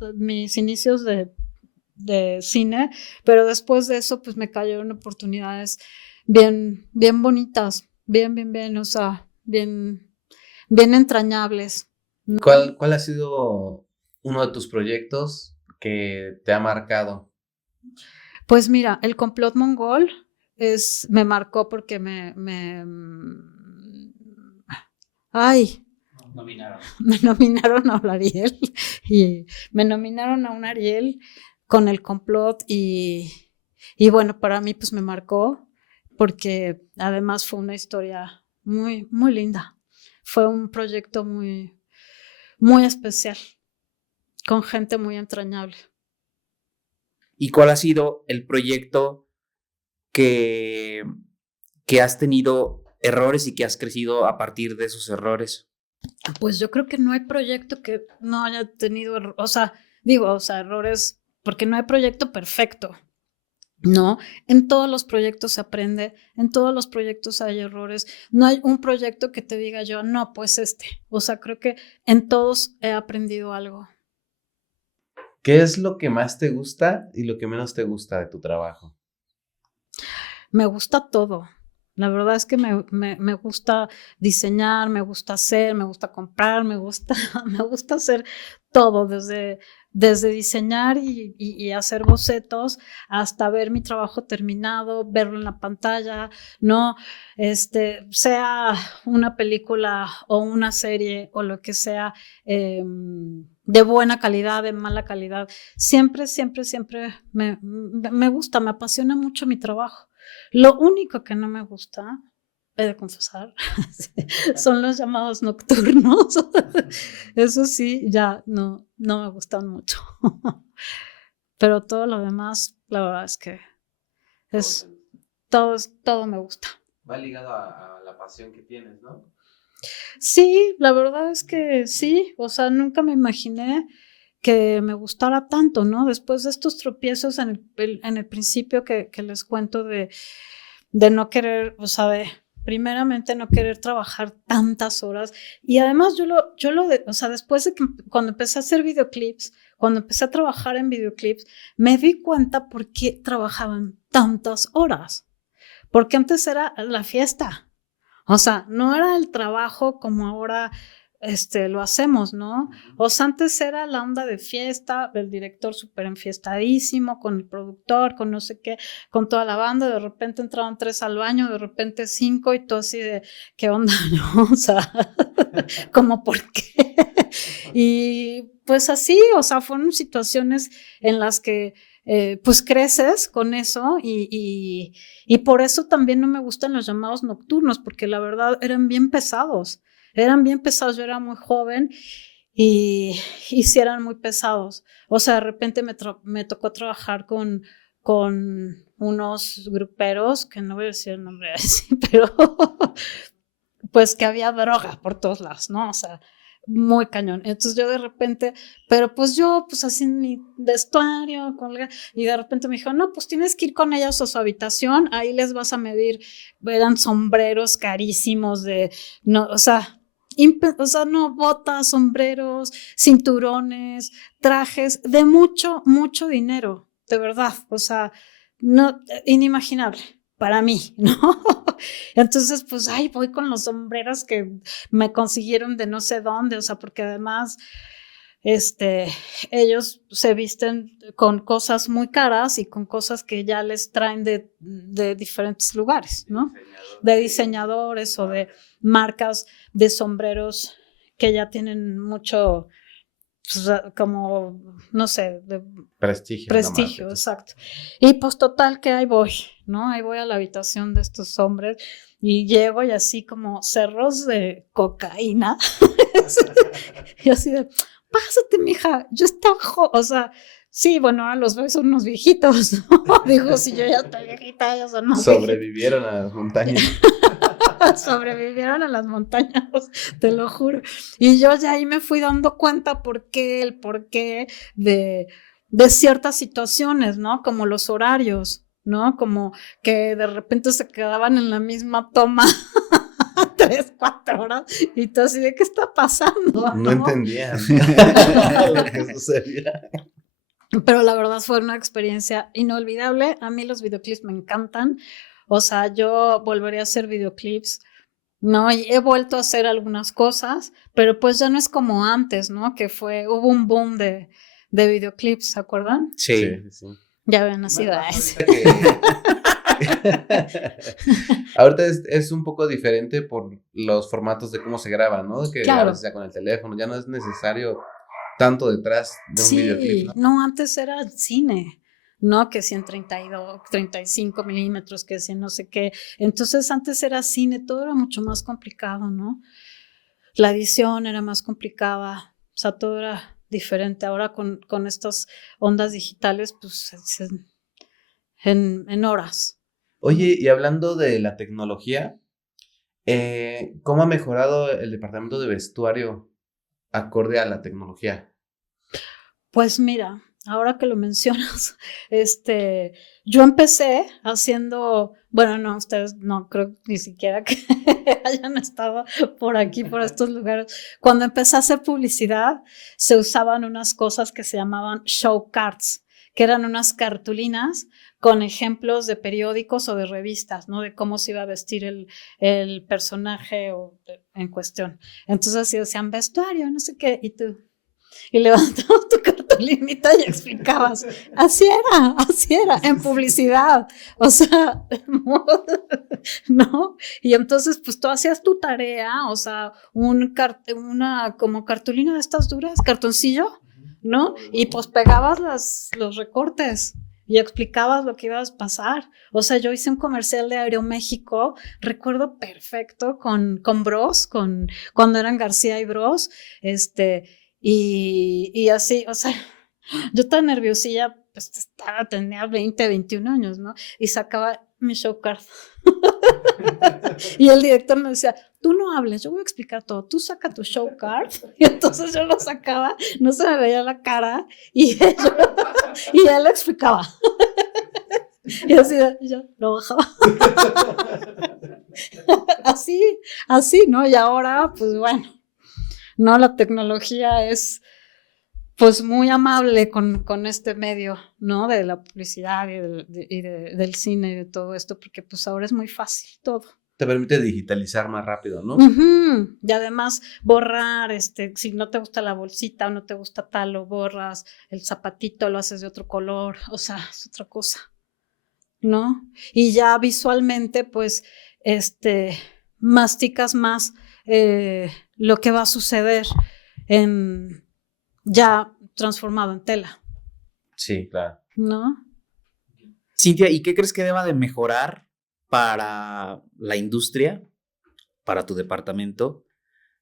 de cine, pero después de eso pues me cayeron oportunidades bien, bien bonitas. Bien, o sea, bien entrañables. ¿No? ¿Cuál ha sido uno de tus proyectos que te ha marcado? Pues mira, El complot mongol me marcó porque Nominaron. Me nominaron a un Ariel y me nominaron a un Ariel con El complot y bueno, para mí pues me marcó porque además fue una historia muy, muy linda. Fue un proyecto muy, muy especial, con gente muy entrañable. ¿Y cuál ha sido el proyecto que has tenido errores y que has crecido a partir de esos errores? Pues yo creo que no hay proyecto que no haya tenido, errores, porque no hay proyecto perfecto. No, en todos los proyectos se aprende, en todos los proyectos hay errores, no hay un proyecto que te diga yo, no, pues creo que en todos he aprendido algo. ¿Qué es lo que más te gusta y lo que menos te gusta de tu trabajo? Me gusta todo. La verdad es que me gusta diseñar, me gusta hacer, me gusta comprar, me gusta, me gusta hacer todo, desde diseñar y hacer bocetos hasta ver mi trabajo terminado, verlo en la pantalla, ¿no? Sea una película o una serie o lo que sea, de buena calidad, de mala calidad. Siempre, siempre, siempre me gusta, me apasiona mucho mi trabajo. Lo único que no me gusta, he de confesar, son los llamados nocturnos. Eso sí, ya no me gustan mucho. Pero todo lo demás, la verdad es que es todo me gusta. Va ligado a la pasión que tienes, ¿no? Sí, la verdad es que sí, o sea, nunca me imaginé que me gustara tanto, ¿no? Después de estos tropiezos en el principio que les cuento de no querer, o sea, de primeramente no querer trabajar tantas horas y además o sea, después de que cuando empecé a hacer videoclips, cuando empecé a trabajar en videoclips, me di cuenta por qué trabajaban tantas horas, porque antes era la fiesta. O sea, no era el trabajo como ahora lo hacemos, ¿no? O sea, antes era la onda de fiesta, el director súper enfiestadísimo, con el productor, con no sé qué, con toda la banda, de repente entraban 3 al baño, de repente 5 y todo así de, ¿qué onda, no? O sea, como por qué. Y pues así, o sea, fueron situaciones en las que pues creces con eso y por eso también no me gustan los llamados nocturnos, porque la verdad eran bien pesados, yo era muy joven y sí eran muy pesados. O sea, de repente me tocó trabajar con unos gruperos, que no voy a decir el nombre así, pero pues que había droga por todos lados, ¿no? O sea, muy cañón. Entonces yo de repente, pero pues yo, pues así en mi vestuario, y de repente me dijo, no, pues tienes que ir con ellos a su habitación, ahí les vas a medir, eran sombreros carísimos no, o sea, no, botas, sombreros, cinturones, trajes, de mucho, mucho dinero, de verdad, o sea, no, inimaginable para mí, ¿no? Entonces, pues, ay, voy con los sombreros que me consiguieron de no sé dónde, o sea, porque además, ellos se visten con cosas muy caras y con cosas que ya les traen de diferentes lugares, ¿no? De diseñadores o de marcas de sombreros que ya tienen mucho, pues, como, no sé, de prestigio, exacto. Y pues total que ahí voy, ¿no? Ahí voy a la habitación de estos hombres y llego y así como cerros de cocaína. Y así de, pásate, mija, yo estaba, o sea, sí, bueno, ahora los veo son unos viejitos, ¿no? Digo, si yo ya estoy viejita, ellos son unos Sobrevivieron a las montañas. Sobrevivieron a las montañas, te lo juro. Y yo ya ahí me fui dando cuenta el porqué de ciertas situaciones, ¿no? Como los horarios, ¿no? Como que de repente se quedaban en la misma toma 3, 4 horas y tú así de, ¿qué está pasando? No entendían lo que sucedía. Pero la verdad fue una experiencia inolvidable. A mí los videoclips me encantan. O sea, yo volvería a hacer videoclips, ¿no? Y he vuelto a hacer algunas cosas, pero pues ya no es como antes, ¿no? Hubo un boom de videoclips, ¿se acuerdan? Sí. Ya habían nacido. Ahorita es un poco diferente por los formatos de cómo se graba, ¿no? Que Claro. a veces ya con el teléfono, ya no es necesario tanto detrás de un videoclip, ¿no? No, antes era cine, ¿no? Que si en 32, 35 milímetros, que si en no sé qué. Entonces antes era cine, todo era mucho más complicado, ¿no? La edición era más complicada, o sea, todo era diferente. Ahora con estas ondas digitales, pues en horas. Oye, y hablando de la tecnología, ¿cómo ha mejorado el departamento de vestuario acorde a la tecnología? Pues mira, ahora que lo mencionas, yo empecé haciendo, bueno, no, ustedes no creo ni siquiera que hayan estado por aquí, por estos lugares. Cuando empecé a hacer publicidad, se usaban unas cosas que se llamaban show cards, que eran unas cartulinas con ejemplos de periódicos o de revistas, ¿no? De cómo se iba a vestir el personaje en cuestión. Entonces así decían vestuario, no sé qué, y levantabas tu cartulinita y explicabas, así era, en publicidad, o sea, ¿no? Y entonces pues tú hacías tu tarea, o sea, una como cartulina de estas duras, cartoncillo, ¿no? Y pues pegabas los recortes y explicabas lo que ibas a pasar. O sea, yo hice un comercial de Aeroméxico, recuerdo perfecto, con Bros, cuando eran García y Bros, y así, o sea, yo tan nerviosilla, pues tenía 20, 21 años, ¿no? Y sacaba mi show card. Y el director me decía, tú no hables, yo voy a explicar todo, tú saca tu show card. Y entonces yo lo sacaba, no se me veía la cara, y él lo explicaba. Y así, yo lo bajaba. Así, ¿no? Y ahora, pues bueno, no, la tecnología es pues muy amable con este medio, ¿no? De la publicidad del cine y de todo esto, porque pues ahora es muy fácil todo. Te permite digitalizar más rápido, ¿no? Uh-huh. Y además borrar, si no te gusta la bolsita o no te gusta tal, lo borras, el zapatito lo haces de otro color, o sea, es otra cosa, ¿no? Y ya visualmente, pues, masticas más lo que va a suceder ya transformado en tela. Sí, claro. ¿No? Cintia, ¿y qué crees que deba de mejorar para la industria, para tu departamento,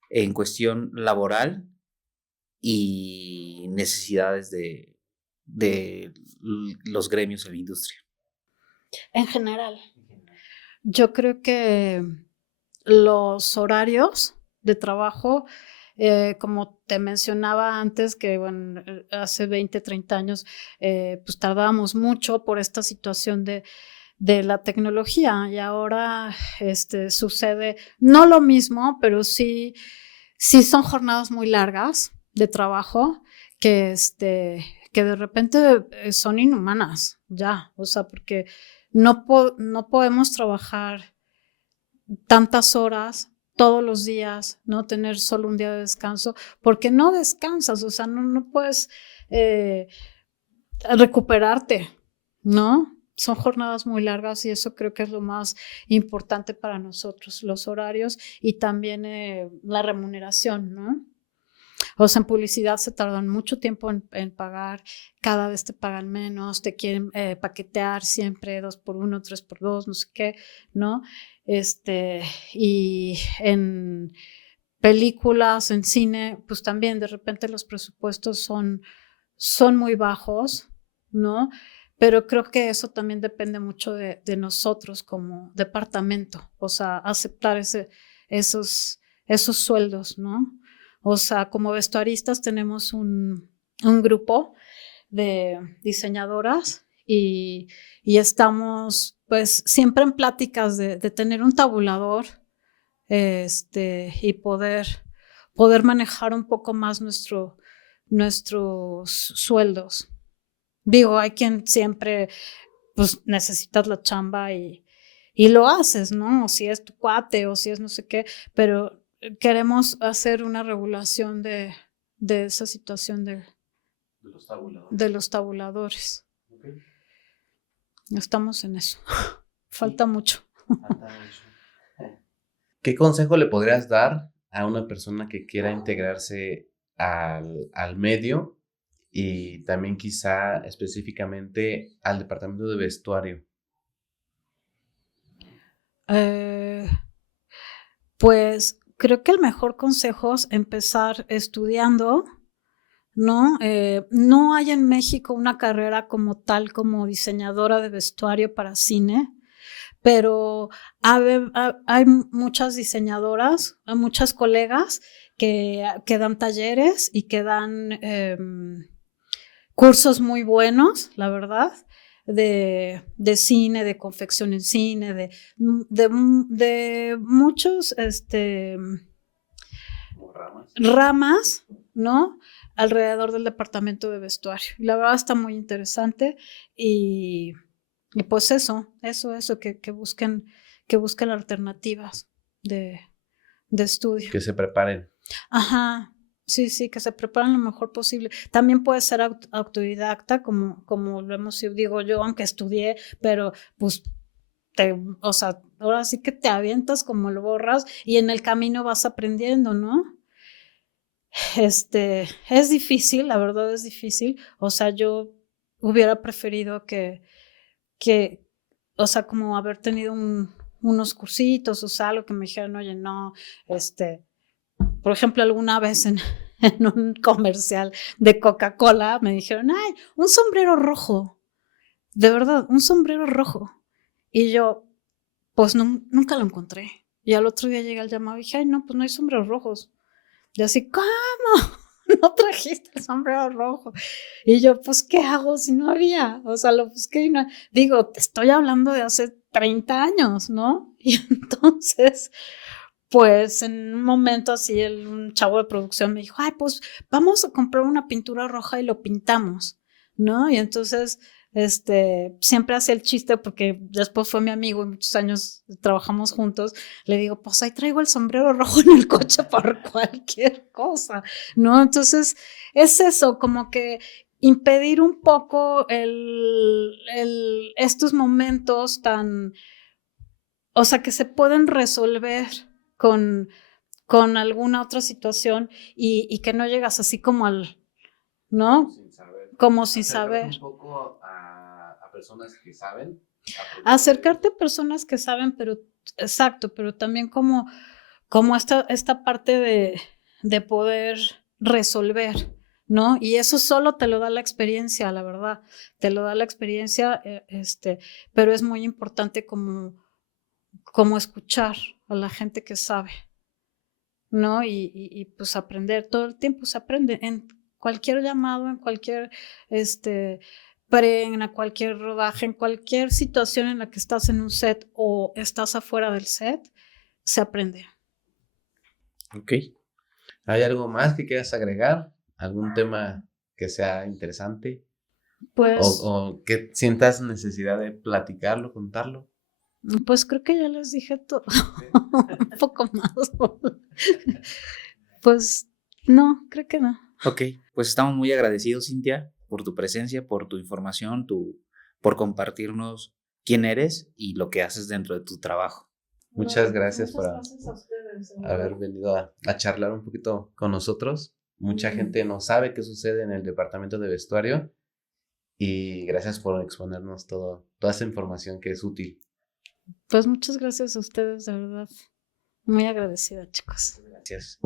en cuestión laboral y necesidades de los gremios en la industria? En general, yo creo que los horarios de trabajo, como te mencionaba antes, que bueno, hace 20, 30 años, pues tardábamos mucho por esta situación de la tecnología, y ahora sucede no lo mismo, pero sí son jornadas muy largas de trabajo que de repente son inhumanas ya, o sea, porque no podemos trabajar tantas horas todos los días, no tener solo un día de descanso, porque no descansas, o sea, no puedes recuperarte, ¿no? Son jornadas muy largas y eso creo que es lo más importante para nosotros, los horarios y también la remuneración, ¿no? O sea, en publicidad se tardan mucho tiempo en pagar, cada vez te pagan menos, te quieren paquetear siempre 2x1, 3x2, no sé qué, ¿no? Y en películas, en cine, pues también de repente los presupuestos son muy bajos, ¿no? Pero creo que eso también depende mucho de nosotros como departamento, o sea, aceptar esos sueldos, ¿no? O sea, como vestuaristas tenemos un grupo de diseñadoras y estamos pues siempre en pláticas de tener un tabulador y poder manejar un poco más nuestros sueldos. Digo, hay quien siempre pues necesitas la chamba y lo haces, ¿no? O si es tu cuate o si es no sé qué, pero queremos hacer una regulación de esa situación de los tabuladores. Okay. Estamos en eso. Falta mucho. ¿Qué consejo le podrías dar a una persona que quiera integrarse al medio y también quizá específicamente al departamento de vestuario? Pues creo que el mejor consejo es empezar estudiando, ¿no? No hay en México una carrera como tal, como diseñadora de vestuario para cine, pero hay muchas diseñadoras, hay muchas colegas que dan talleres y que dan cursos muy buenos, la verdad, de cine, de confección en cine, de muchos ramas, ¿no? Alrededor del departamento de vestuario. Y la verdad está muy interesante y pues eso, que busquen alternativas de estudio. Que se preparen. Ajá, sí, que se preparen lo mejor posible. También puede ser autodidacta, como lo hemos digo yo, aunque estudié, pero pues o sea, ahora sí que te avientas como lo borras y en el camino vas aprendiendo, ¿no? Es difícil, la verdad es difícil. O sea, yo hubiera preferido que o sea, como haber tenido unos cursitos, o sea, algo que me dijeran, oye, no, por ejemplo, alguna vez en un comercial de Coca-Cola me dijeron, ay, un sombrero rojo, de verdad, un sombrero rojo. Y yo, pues nunca lo encontré. Y al otro día llegué al llamado y dije, ay, no, pues no hay sombreros rojos. Y así, ¿cómo? No trajiste el sombrero rojo. Y yo, pues, ¿qué hago si no había? O sea, lo busqué y no. Digo, te estoy hablando de hace 30 años, ¿no? Y entonces, pues, en un momento así, un chavo de producción me dijo, ay, pues, vamos a comprar una pintura roja y lo pintamos, ¿no? Y entonces, siempre hacía el chiste porque después fue mi amigo y muchos años trabajamos juntos. Le digo, pues ahí traigo el sombrero rojo en el coche por cualquier cosa, ¿no? Entonces, es eso, como que impedir un poco estos momentos tan, o sea, que se pueden resolver con alguna otra situación y que no llegas así como ¿no? Como sin saber. Un poco a personas que saben. Acercarte a personas que saben, pero exacto, pero también como esta parte de poder resolver, ¿no? Y eso solo te lo da la experiencia, la verdad, te lo da la experiencia, pero es muy importante como escuchar a la gente que sabe, ¿no? Y pues aprender, todo el tiempo se aprende, en cualquier llamado, en cualquier, en cualquier rodaje, en cualquier situación en la que estás en un set o estás afuera del set, se aprende. Ok. ¿Hay algo más que quieras agregar? ¿Algún tema que sea interesante? Pues, ¿O que sientas necesidad de platicarlo, contarlo? pues creo que ya les dije todo. Un poco más. Pues no, creo que no. Ok, pues estamos muy agradecidos, Cintia, por tu presencia, por tu información, por compartirnos quién eres y lo que haces dentro de tu trabajo. Muchas gracias por gracias a ustedes, haber venido a charlar un poquito con nosotros. Mucha gente no sabe qué sucede en el departamento de vestuario y gracias por exponernos toda esa información que es útil. Pues muchas gracias a ustedes, de verdad. Muy agradecida, chicos. Gracias.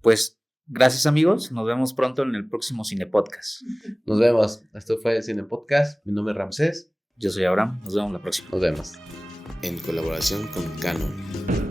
Pues gracias, amigos. Nos vemos pronto en el próximo Cine Podcast. Nos vemos. Esto fue Cine Podcast. Mi nombre es Ramsés. Yo soy Abraham. Nos vemos la próxima. Nos vemos. En colaboración con Canon.